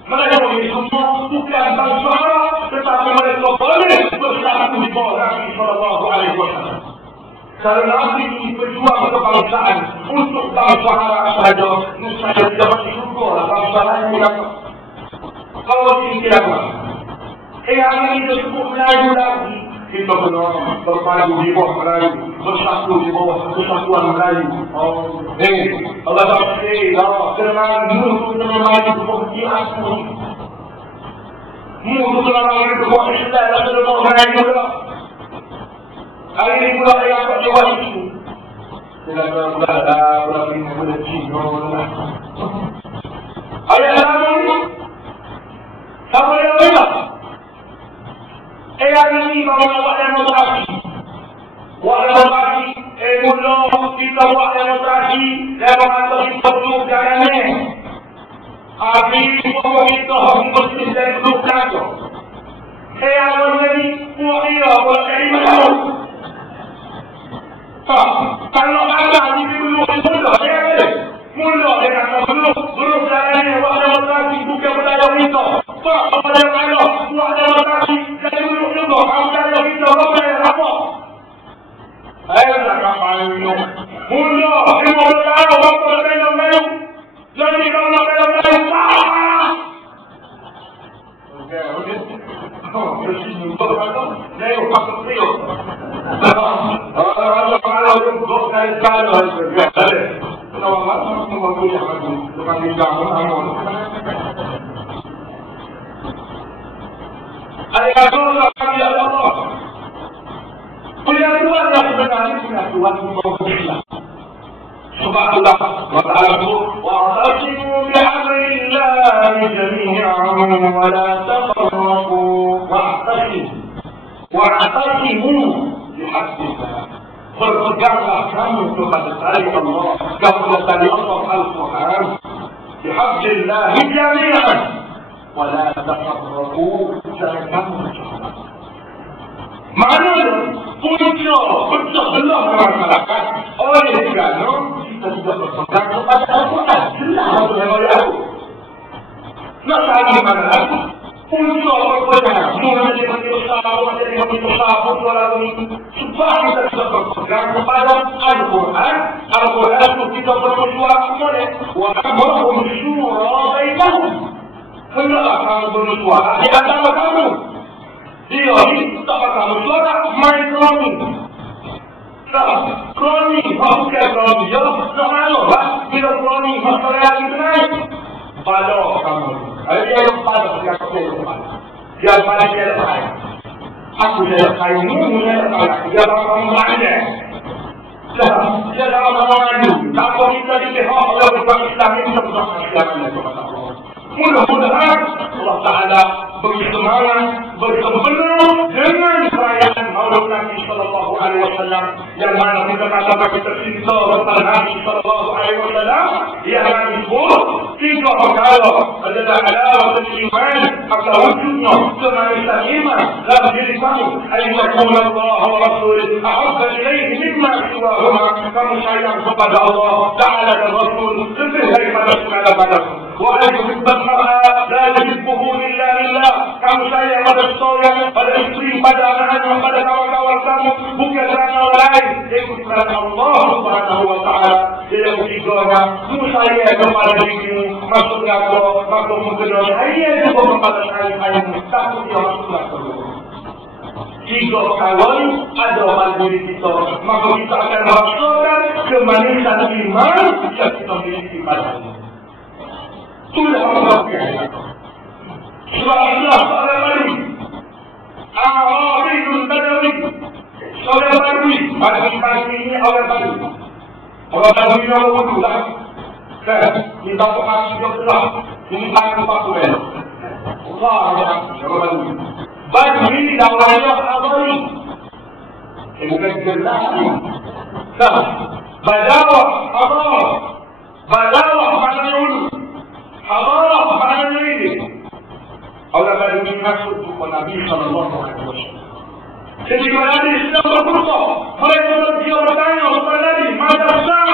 Mereka boleh semua bukan bangsa Arab, tetapi mereka boleh bersatu di bawah Nabi Sallallahu Alaihi Wasallam. Kalau Nabi ini berjuang kebangsaan untuk bangsa Arab saja, saya tidak bersyukur bangsa lain yang kalau ini tidak hari ini disebut Melayu lagi. Kita berbaju di bawah Melayu, bersatu di bawah kesatuan Melayu. Allah tak kenal musuh dengan Melayu seperti aku. Musuh dengan Melayu seperti saya dengan Melayu lah. Hari ini pula yang akan jawab itu. Tidak ada lagi boleh cuma. Ayat lama ini, apa yang banyak? Hari ini kalau awak yang mengatakan, awak yang mengatakan, mula kita awak yang mengatakan, dan mengatakan kita duduk jalannya. Hari ini kalau kita mesti dan duduk kata. Hari ini buat dia, buat dari mana? Kalau Allah ini belum mudah, mula dengan belum jalannya, awak yang mengatakan bukan berdalam kita. Apa yang ada, buat yang mengatakan, jadi belum juga, kamu ada kita, kamu ada apa? Nak namanya. Mula, ini boleh ada, waktu ada yang main. Jadi kalau ada yang main, okey, boleh. Mesti juga kata, saya masuk dia. Kalau bukan kalau ada. Kalau apa punya lagi, bukan bidang apa. Ayat Allah bagi Allah. Ayat Allah sebenarnya sudah Tuhan Allah. Subhanallah wa ta'ala wa'tasimu bihablillahi jami'an wa la tafarraqu wa'tasimu bihablillah. Berpeganglah kamu kepada tali Allah, kepada tali Allah Al-Quran. Bihablillahi jami'an wa la tafarraqu. Jangan kamu maknanya punca belah masyarakat oleh kerana kita sudah berpegang kepada Al-Quran. Jelas aku nak lagi mana lagi punca berpegang mula dari usaha dari usaha walaupun sebab kita sudah berpegang kepada Al-Quran. Al-Quran itu kita bersuara boleh walaupun syura bainahum. Hendaklah kamu bersuara di antara kamu. Dia ini tak akan bersuara main kroni. Kroni, bukan kroni. Ya, tak malu lah. Bila kroni, masalah itu naik. Pada kamu. Dia yang pada, dia yang pada. Dia pada, dia lepas. Aku dia lepas ini, dia lepas. Dia akan mengada. Dia akan mengadu. Tak kau minta dipihak oleh orang Islam ini. Mudah-mudahan Allah Ta'ala bersemangat bersembelum dengan perayaan Maulid Nabi Sallallahu Alaihi Wasallam yang mana kita akan tercinta bersama Nabi Sallallahu Alaihi Wasallam yang disebut tiga perkara adalah alawat iman maka wujudnya kemanusiaan iman dalam diri kamu ayyakun Allah wa Rasul ahabba ilaihi mimma siwahuma kamu sayang kepada Allah Ta'ala dan Rasul lebih daripada segala-galanya. Wa yuhibbu la yuhibbuhu illa lillah. Kamu sayang pada seorang, pada istri, pada anak-anak, pada kawan-kawan kamu bukan kerana orang lain, ikut kerana Allah Subhanahu wa Ta'ala. Dia ketiganya, kamu sayang kepada dirimu, masuk neraka, masuk mengkenal saya juga kepada saya takut dia masuk neraka. Jika kalau ada orang diri kita, maka kita akan merasakan kemanisan iman yang kita miliki pada Allah. Sudah Allah biasa. Sebab Allah saudara baru. Awalidul Badawi. Saudara baru. Pagi-pagi ini awal baru. Awal baru ini awal baru lah. Kita paham juga. Ini paham pakuel. Allah yang baru. Baru ini awalnya awal. Bukan jelas. Badawah Allah. Badawah maknanya dulu. Allah maknanya ini. Allah bagi masuk kepada Nabi Sallallahu Alaihi Wasallam. Ketika Nabi sedang berkata, mereka dia bertanya kepada Nabi, "Mata sah?"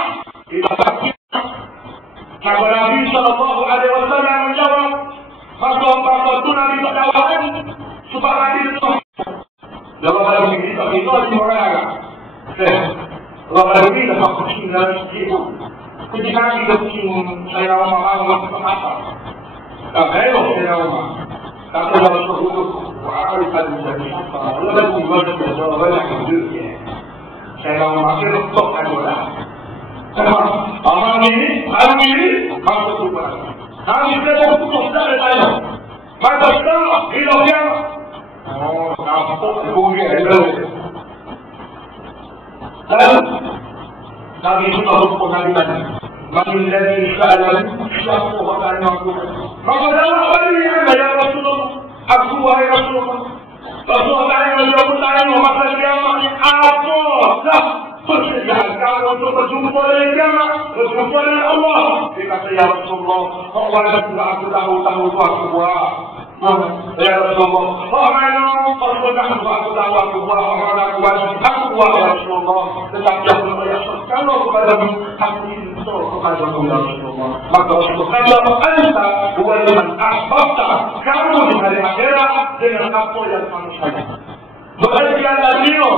Kita sakit. Maka Nabi Sallallahu Alaihi Wasallam menjawab, "Maka itu Nabi berkata, supaya Nabi itu." Jawaban ini kita di mana? Kalau ada lebih dapat kucing dalam itu. Jadi Nabi kucing saya Allah apa? Kalau saya Allah, kata Rasulullah, wahai al-Jannah, Allah membuat kita banyak hidupnya. Saya Allah itu kok ada. Orang ini masuk juga. Kami sudah putus dari saya. Maka setelah hidupnya, nampak dunia itu. Dan Nabi Sallallahu Alaihi Wasallam, "Man alladhi sa'alani syahru wa kana yaqulu." Maka dalam hal ini ya Rasulullah, aku wahai Rasulullah. Rasulullah yang bertanya masa kiamat apa? Persiapkan untuk berjumpa dengan Dia, berjumpa dengan Allah. Dia kata ya Rasulullah, Allah juga aku tahu aku. Ya Rasulullah, aku ya Rasulullah. Tetapi aku kalau kepadamu, aku itu kepada Rasulullah. Maka Rasulullah anta waliman ahbabta. Kamu di hari akhirat dengan apa yang kamu sayang. Berhentilah beliau,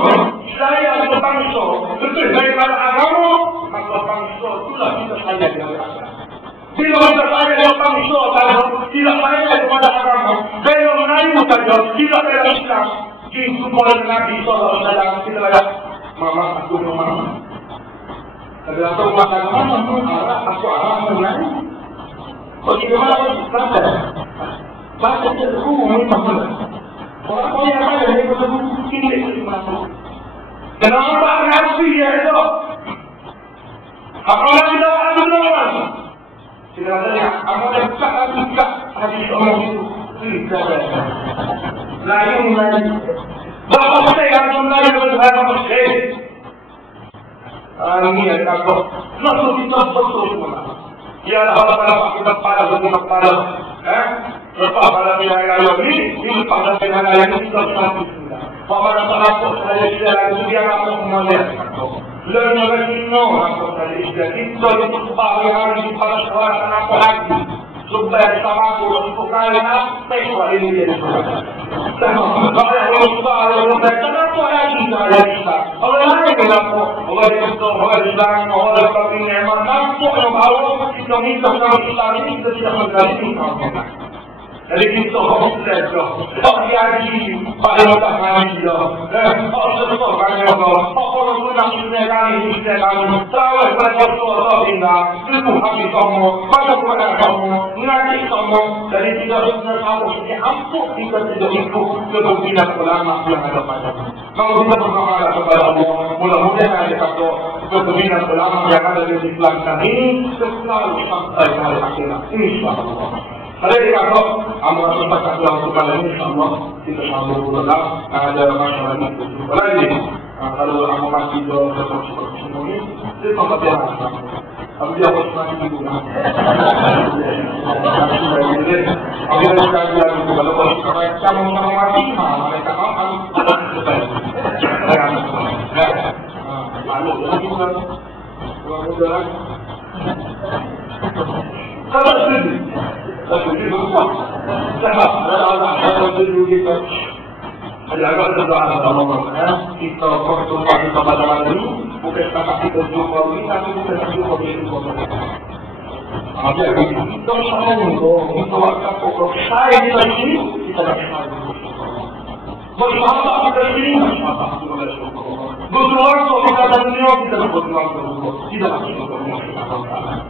saya ada bangsa, lebih daripada agama, maka bangsa itulah kita sayang dari agama. Bila kita sayang dari bangsa, tidak sayang kepada agama, bila menaik saja, tidak ada Islam, itu boleh Nabi SAW, tidak ada, mama, aku mama. Ada apa mengatakan mana, aku arah menaik. Bagaimana aku baca? Baca tidak umum, ini masalah. Orang yang ada yang betul-betul ini masuk. Kenapa Nabi itu? Apa yang kita lakukan? Tidak ada yang apa yang tak hadis orang itu tidak ada. Lain. Bahawa saya yang benar benar masih. Ini adalah satu kita betul. Ya Allah kita pada. Lepas pada pilihan lain ini pada pilihan lain ini satu. Pada saat saya tidak dia akan kemudian. Lalu lagi saya itu paham ini pada saat apa lagi supaya sama untuk kalian apa ini jadi. Kalau kalau bercakap lagi saya bisa. Kalau lagi bilang Allah itu Allah bilang Allah kami memang mampu membawa kita minta kita ini tidak menjadi. Jadi kita harus tak jadi pada matahari dia. Orang kami orang sudah kami tahu pada suatu tinggal itu kami semua pada pada kamu nanti semua dari tidak harus ini apa kita tidak ikut kebenaran selama yang ada pada. Kalau kita berdoa kepada Allah, mudah-mudahan kita kebenaran selama yang ada di Islam ini selalu sampai hari akhirat. Insyaallah. Saya dikatakan amal kita lakukan ini insyaallah kita sambung ada masyarakat lagi. Kalau amal masih semua ini maka dia tapi dia harus masih digunakan. Apabila sekali lagi kalau mereka menghormati mereka akan selesai. Lalu kemudian ada apa tentang Allah kita percuma kita pada dulu bukan kita juga ini tapi kita juga bisa ada itu sama itu akan pokok saya di sini kita bisa bagaimana kita ini berdoa kepada dunia kita berdoa tidak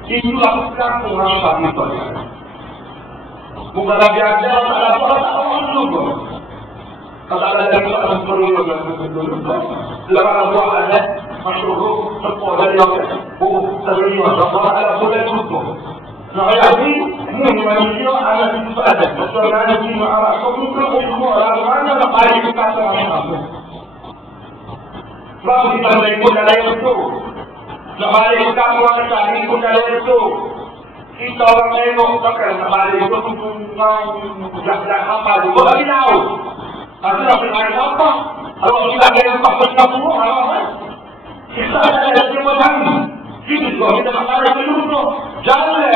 inilah orang yang bukan lagi ada orang juga. Kalau ada yang harus perlu dalam ada masyhur sekolah yang terima kalau ada boleh juga. Nah ini manusia ada itu ada. Sebenarnya di arah itu orang mana paling kita semua. Kalau kita mengikut dari itu, kembali kita mengasah ikut dari itu. Kita orang tengok takkan kembali itu jaga apa juga lagi tahu. Tapi apa apa? Kalau kita kena apa semua orang kita ada di mana? Jadi kalau kita ada di dulu jangan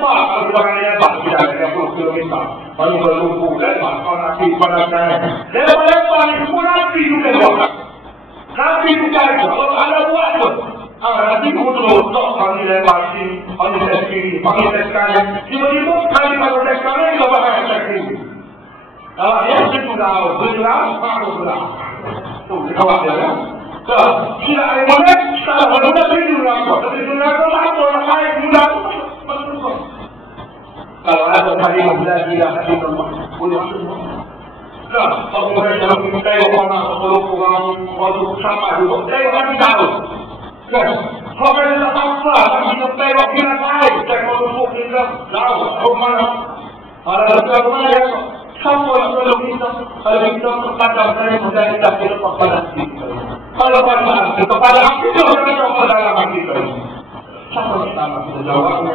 kalau kita apa kita ada 20 km. Paling berlumpur kan, kalau nanti pada saya. Dia berapa itu nanti juga. Nanti Tapi bukan, kalau ada buat tu. Nanti butuh untuk panggil MRC, panggil SPD, panggil SKN. Tiba-tiba kami panggil SKN, kita pakai SKN. Kalau yang itu tahu, belas, tak belas. Tu, kita pakai ya. Sila ada monet, salah ada monet ini juga. Tapi sudah ada orang lain juga. Kalau ada tadi belas, tidak ada punya semua. Kalau mereka mengintai orang, waktu siapa dulu, saya orang tahu. Kalau mereka tak apa, tapi mengintai orang lain, saya kalau kita tahu mana. Kalau kita mana, kalau kita berkata mereka menjadi tak kepada kita. Kalau kepada kita mereka kepada dalam kita. Siapa sama kita jawabnya?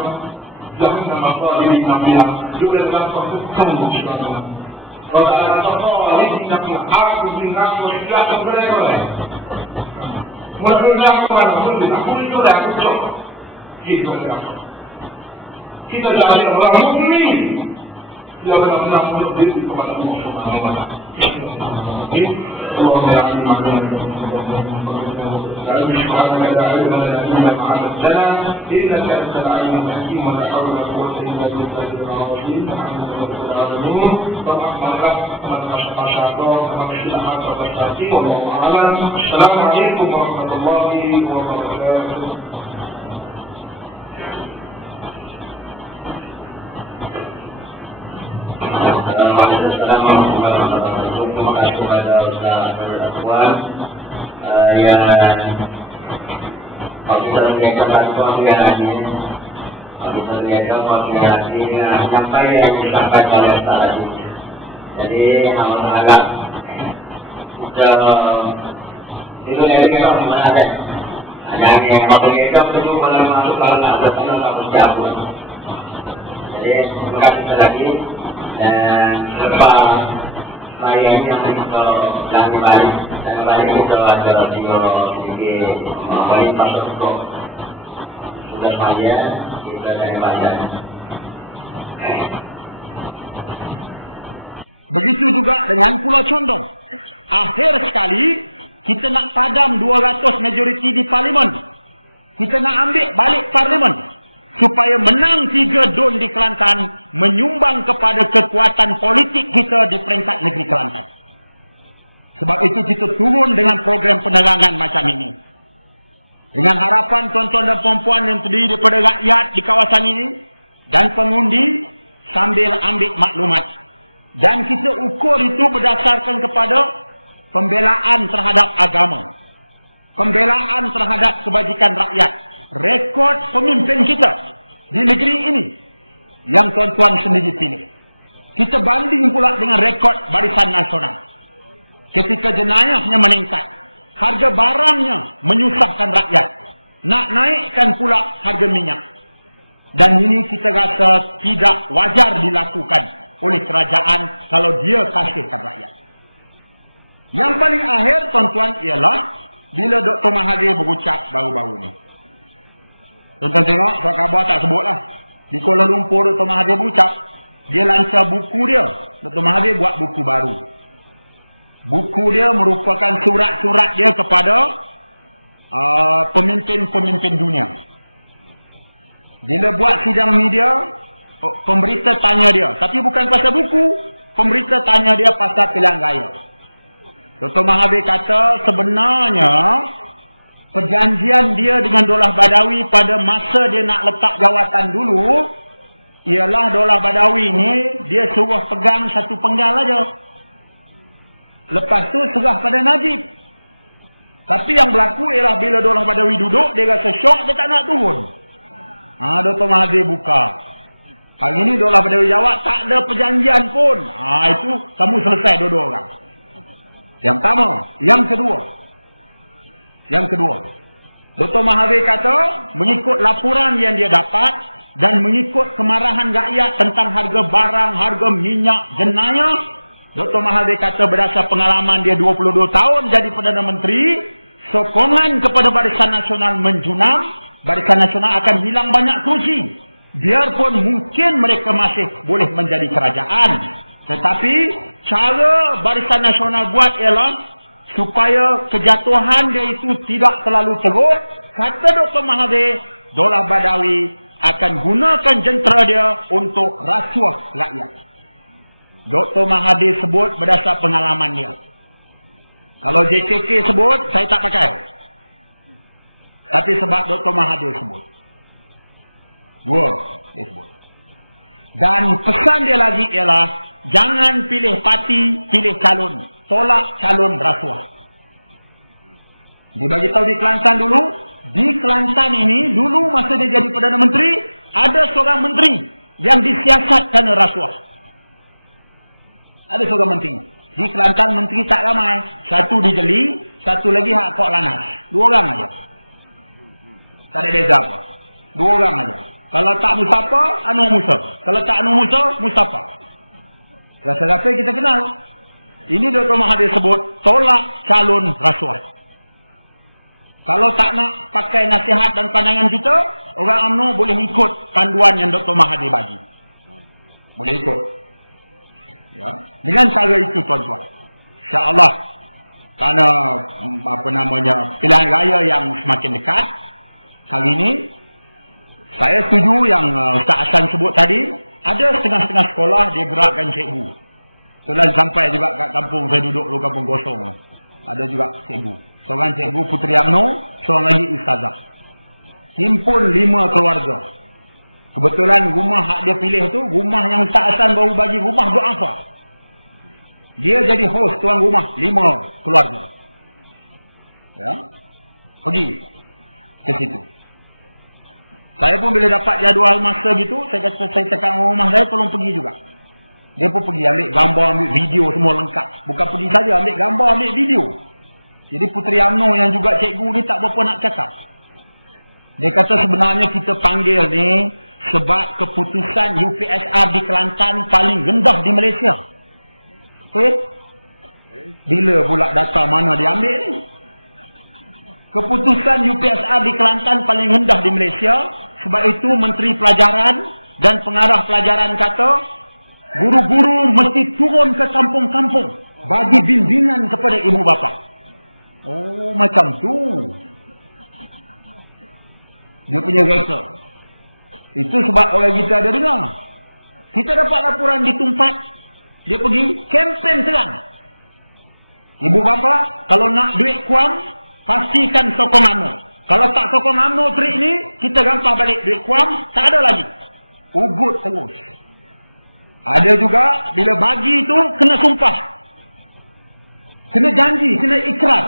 Jangan sama sekali namanya juga dalam kamu kita. Kalau ada sekolah ini nak aku bilang siapa mereka lain. Mereka aku itu dah aku kita jadi orang muslim. Dia benar-benar berdiri kepada Allah Subhanahu wa Taala. Assalamualaikum warahmatullahi wabarakatuh. Assalamualaikum warahmatullahi wabarakatuh. Terima kasih kepada Ustaz Al-Aswan yang menyampaikan pembicaraan lagi, sampai yang disampaikan oleh Ustaz lagi. Jadi agak itu dari kita mana ada? Yang waktu itu perlu masuk kalau nggak ada kalau nggak berjabut. Jadi terima kasih lagi. Dan serta saya ini nanti kalau jangan balik itu ada sedikit balik masuk untuk sudah saya kita dari baca. Begitu juga dengan Pulau Condong. Akhir sekali kita nak padam 200 majoriti di parlimen. Kita nak ambil balik parlimen supaya menang 3 DUN di Kelantan, menyumbang kepada kekuatan politik kita di peringkat negeri Kelantan. Sebab itu kita turun dengan program penerangan macam ini. Dengan harapan tuan-tuan dan puan-puan yang terdiri daripada rakyat di kawasan ini dan pengundi sambil ambil maklumat. Dan kita ukur itu berdasarkan kepada pembelaan terhadap agama, pembelaan terhadap kebajikan rakyat, rekod pemimpin kita di negeri ini yang tuan-tuan sendiri pilih. Kita banding pula dengan rekod Barisan Nasional. Ketika jenayahnya meningkat, harga barangnya menyusahkan rakyat, nak naikkan pula harga minyak. Dan ini kita rasa tidak wajar dilakukan oleh kerajaan kalau dia kasihkan rakyat. Yang paling akhir tuan-tuan ialah bila Dr. Mahathir berucap baru-baru ni. Tuan-tuan tengok, surat khabar tak sebut lah. Di Kuala Lumpur Dr. Mahathir berucap, dia lancar buku dia. Dr. Mahathir buat buku baru. Buku dia merupakan surat-surat dia kepada pemimpin-pemimpin dunia. Bila buat sidang media, pemberita tanya dia. Tapi bukan pasal buku, pemberita tanya dia pasal pilihan raya. Dr. Mahathir kata sebenarnya perjanjian dia dengan Daulah Badawi pada masa dia nak letak jawatan dulu, ialah Daulah Badawi ni dia suruh pegang satu penggal aja. Lepas tu serah pada Najib. Tapi yang berlaku ialah bila Daulah Badawi duduk, dia rasa syok, dia tak nak turun. Dr. Mahathir buka. Hari ni Daulah Badawi jawab, tak ada perjanjian pun. Itu kamu selesai dua-dua orang. Yang pertama. Yang kedua. Dr. Mahathir kata, mengikut laporan yang dia dapat dan mengikut kemarahan rakyat tentang harga barang, harga minyak, jenayah, Dr. Mahathir kata berdasar pengalaman dia 22 tahun jadi Perdana Menteri, sokongan kepada Barisan Nasional menjunam, Barisan Nasional akan hilang banyak kerusi. Biarpun mungkin mereka masih boleh menjadi kerajaan. Tetapi cara Barisan Nasional buat ialah supaya kejatuhan dia itu tidak terlalu teruk, kata Dr. Mahathir, Daulah Badawi akan gunakan jentera dia untuk rasuah rakyat. Dr. Mahathir sebut berdasar pengalaman dia. Kalau JKK sebut, saya tak pakai. Tapi sebab Dr. Mahathir sebut. Dua, dia sebut. Dan pesan dia lagi ialah, jangan pilih parti, pilih calon. Tolak calon rasuah. Dia bagi tahu di Kelantan dulu. Di Kelantan ini, dulu masa dia jadi Perdana Menteri, ada seorang menteri yang disiasat kerana rasuah. Ada seorang menteri. Di Kelantan menteri tak ramai. Satu di Jeli, satu lagi hak Kok Lanas. 2 orang aja. Tak ada beza apa. 2 orang aja. Kalau tak Mustafa, Anwar Musa. Kalau tak Anwar Musa, Mustafa. Rasa-rasa kita kenal. Ini Dr. Mahathir sebut, tolak calon rasuah. Kalau tak nak pakai nasihat dan pandangan kita, orang UMNO boleh ikut panduan yang Dr. Mahathir bagi. Boleh ikut. Ya. Dengan cara itu tuan-tuan. InsyaAllah. Kerana pilihan raya yang semakin dekat. Kali ini, saya setuju yang Ustaz Hassan sebut tadi. Ada setengah-setengah sekolah dia gerakkan cikgu. Itulah sampai juga kat kampung saya duduk dulu, kampung kosong. Ada juga cikgu. Seorang cikgu Puteri UMNO, seorang lagi ustazah. Himpun 5 keluarga. Kebetulan rumah hak dia pilih tu, rumah yang Ustaz Hassan baru bagi rumah Du'afa. Dia jadi host tuan rumah 5 keluarga. Ya. Pergi ke situ. Saya pun bila dapat jadual masa gitu, saya kata saya cakap rumah saya tolong pergi juga. Dia pun pergi ambil gambar, ambil video semua lengkap. Bukan pergi saja, ambil gambar, ambil video. Jadi Puteri UMNO yang juga cikgu ni tak berapa nak cakap. Dia kata sebenarnya kita panggil ni sebab keputusan UPSR di Kelantan paling rendah di Malaysia. Okay? Bila pula data mana dia ambil ni? Keputusan UPSR di Kelantan paling rendah di Malaysia. Sebab itu Menteri Pelajaran dan Pengarah Pelajaran kata, guru-guru mesti turun ke kampung-kampung bagi bimbingan kepada ibu bapa. Oh, macam tu. Dia punya reka. Itu sebab orang kita ada dengar. Kita dapat laporan di tempat. Dia pergi kempen terang. Ibu bapa, kalau nak duit kuam, pastikan sokong UMNO. Kalau tak sokong UMNO trik ni, kita gampang balik duit kuam, tak ada lagi. Ugut terus. Ada juga, bila bagi tu, kena sumpah. Kena janji, kena ikrar.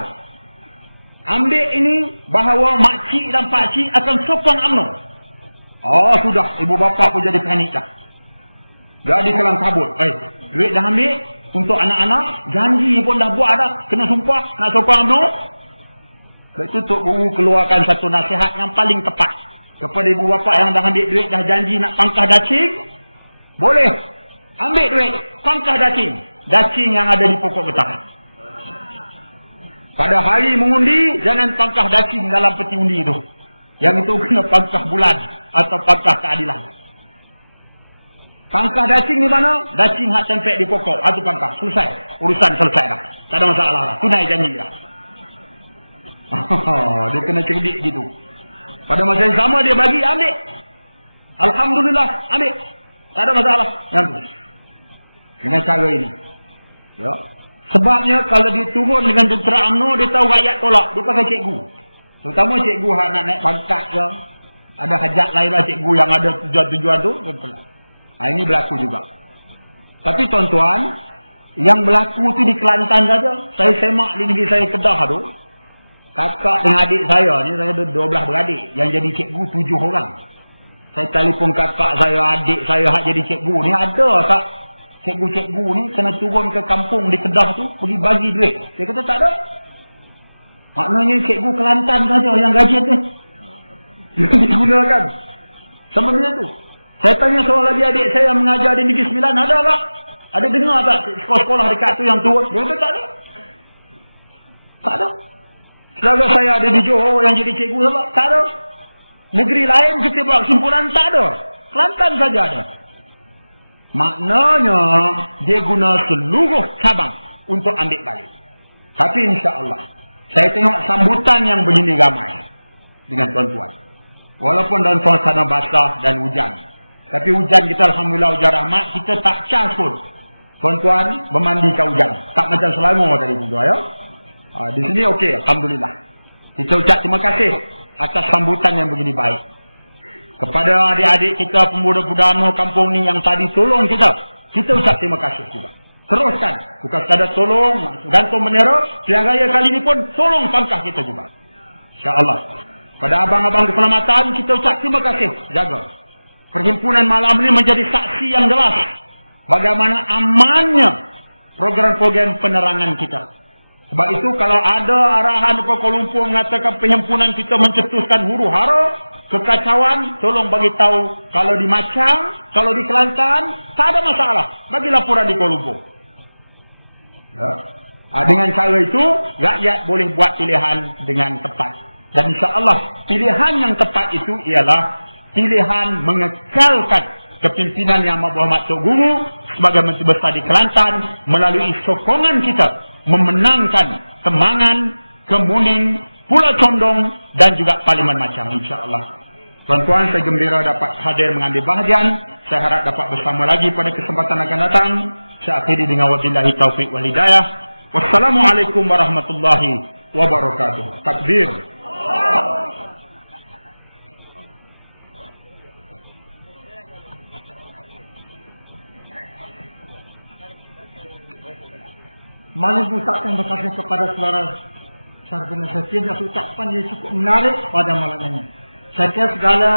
Ambil ini, bahawa makcik dan pakcik akan sokong UMNO. Oh, sudah. Ibu bapa pun jadi panik dah. Jadi kelam kabut. Duit dah ambil, untuk anak-anak, janji pun dah buat dah. Kena sumpah, nak sokong UMNO. Lepas itu Tok Guru keluarkan satu nasihat yang paling tepat. Kepada ibu bapa yang dah ambil duit, dah janji nak pangkah dacing. Boleh. Ambil duit, pangkah dacing. Dacing yang ada di pokok getah. Pada hari mengundi, jangan pangkah dacing dalam peti undi itu. Yang itu kena pangkah bulan atau pangkah keadilan. Pangkah dacing di mana? Dacing hak tempek di pokok. Itu pangkah. Selesai. Urusan selesai dah. Tak ada masalah dah. Tunai janji dah. Dia kena cerdik gitu. Pada masa yang sama dia bagi, ambil. Alhamdulillah, ambil. Tak ada masalah. Dengan cara ini. Ya. Sebabnya kalau dia turun dengan tentera UMNO, dia tahu rakyat tolak. Dia pakai cikgu. Terutama cikgu yang nak naik pangkat ke. Ada hajat lain lah cikgu yang ada tujuan-tujuan tu. Ini berlaku juga. Tapi tuan-tuan, yang berlaku tu di Kelantan saja. Saya semak di negeri saya Kedah tu. Kakak dengan adik saya ni, saya ada 12 beradik. Yang jadi cikgu 7 orang. Saya telefon kakak saya, adik saya hak jadi cikgu ni. Ada tak cikgu-cikgu ni kena turun ke kampung di Kedah tu, pergi bagi duit? Saya kata tak ada. Maknanya cikgu Kelantan saja yang gaji tu digunakan. Sama macam tu. Saya tanya seorang lagi adik saya yang mengajar di Negeri Sembilan, ada tak? Ada dengar tak sekolah-sekolah dekat tu yang turun? Dia kata tak ada. Tak ada. Saudara saya ada di Johor yang jadi cikgu, tak ada. Negeri lain kita buat kesimpulan, tak ada. Kelantan saja ada. Maknanya dia guna seluruh cabang untuk ambil balik. Tapi insya-Allah saya tengok sambutan yang begini ramai dengan tuan-tuan. Walaupun dalam suasana basah dan hujan. Tapi hujan kita alhamdulillah hujan rahmat, kita tak cas pun. Tuan-tuan memandikan hujan. Tak macam Selangor tadi tuan-tuan ya. Di sini okey, alhamdulillah. Kita ucap terima kasih atas sambutan yang begini baik. Kepada adik-adik kita pemuda-pemuda kampung ni yang tadi tolong kita ucap terima kasih juga. Teruskan, bukan sekadar tolong gantung bendera, pilihan raya kali ini pun tolong pangkah kita juga. Insya-Allah. Pada abang-abang keselamatan kita ucap terima kasih, jaga. Perhimpunan malam ini menjadi saksi yang jelas bagaimana amannya program-program penerangan kita. Sebab itu kalau ada arahan di Kuala Lumpur mengatakan perhimpunan kita mencetuskan huru-hara, kekacauan, tolong bagi tahu. Kalau di Macang, kalau di Kelantan, tak ada masalah. Bagi laporan di Kuala Lumpur. Ya. Dengan cara itu, rakyat boleh buat pilihan dengan tepat. Dan insya-Allah pilihan yang tepat itu ialah pilihan mengekalkan kepimpinan Yang Amat Tok Guru sebagai Menteri Besar di Kelantan melalui sokongan kita memenangkan Temangan, Kemuning, Pulau Condong dan juga Parlimen Macang, insya-Allah. Tuan-tuan, saya gembira dapat hadir mengambil bahagian. Saya harap dapat bersama lagi pada kesempatan akan datang. Saya akhiri dengan wabillahi taufiq wal hidayah. Wassalamualaikum warahmatullahi wabarakatuh. Takbir. Mari mengucapkan terima kasih kepada saudara Syarifudin Syarifudin yang ucapan dia cukup menarik pada malam ini. Saya kira segala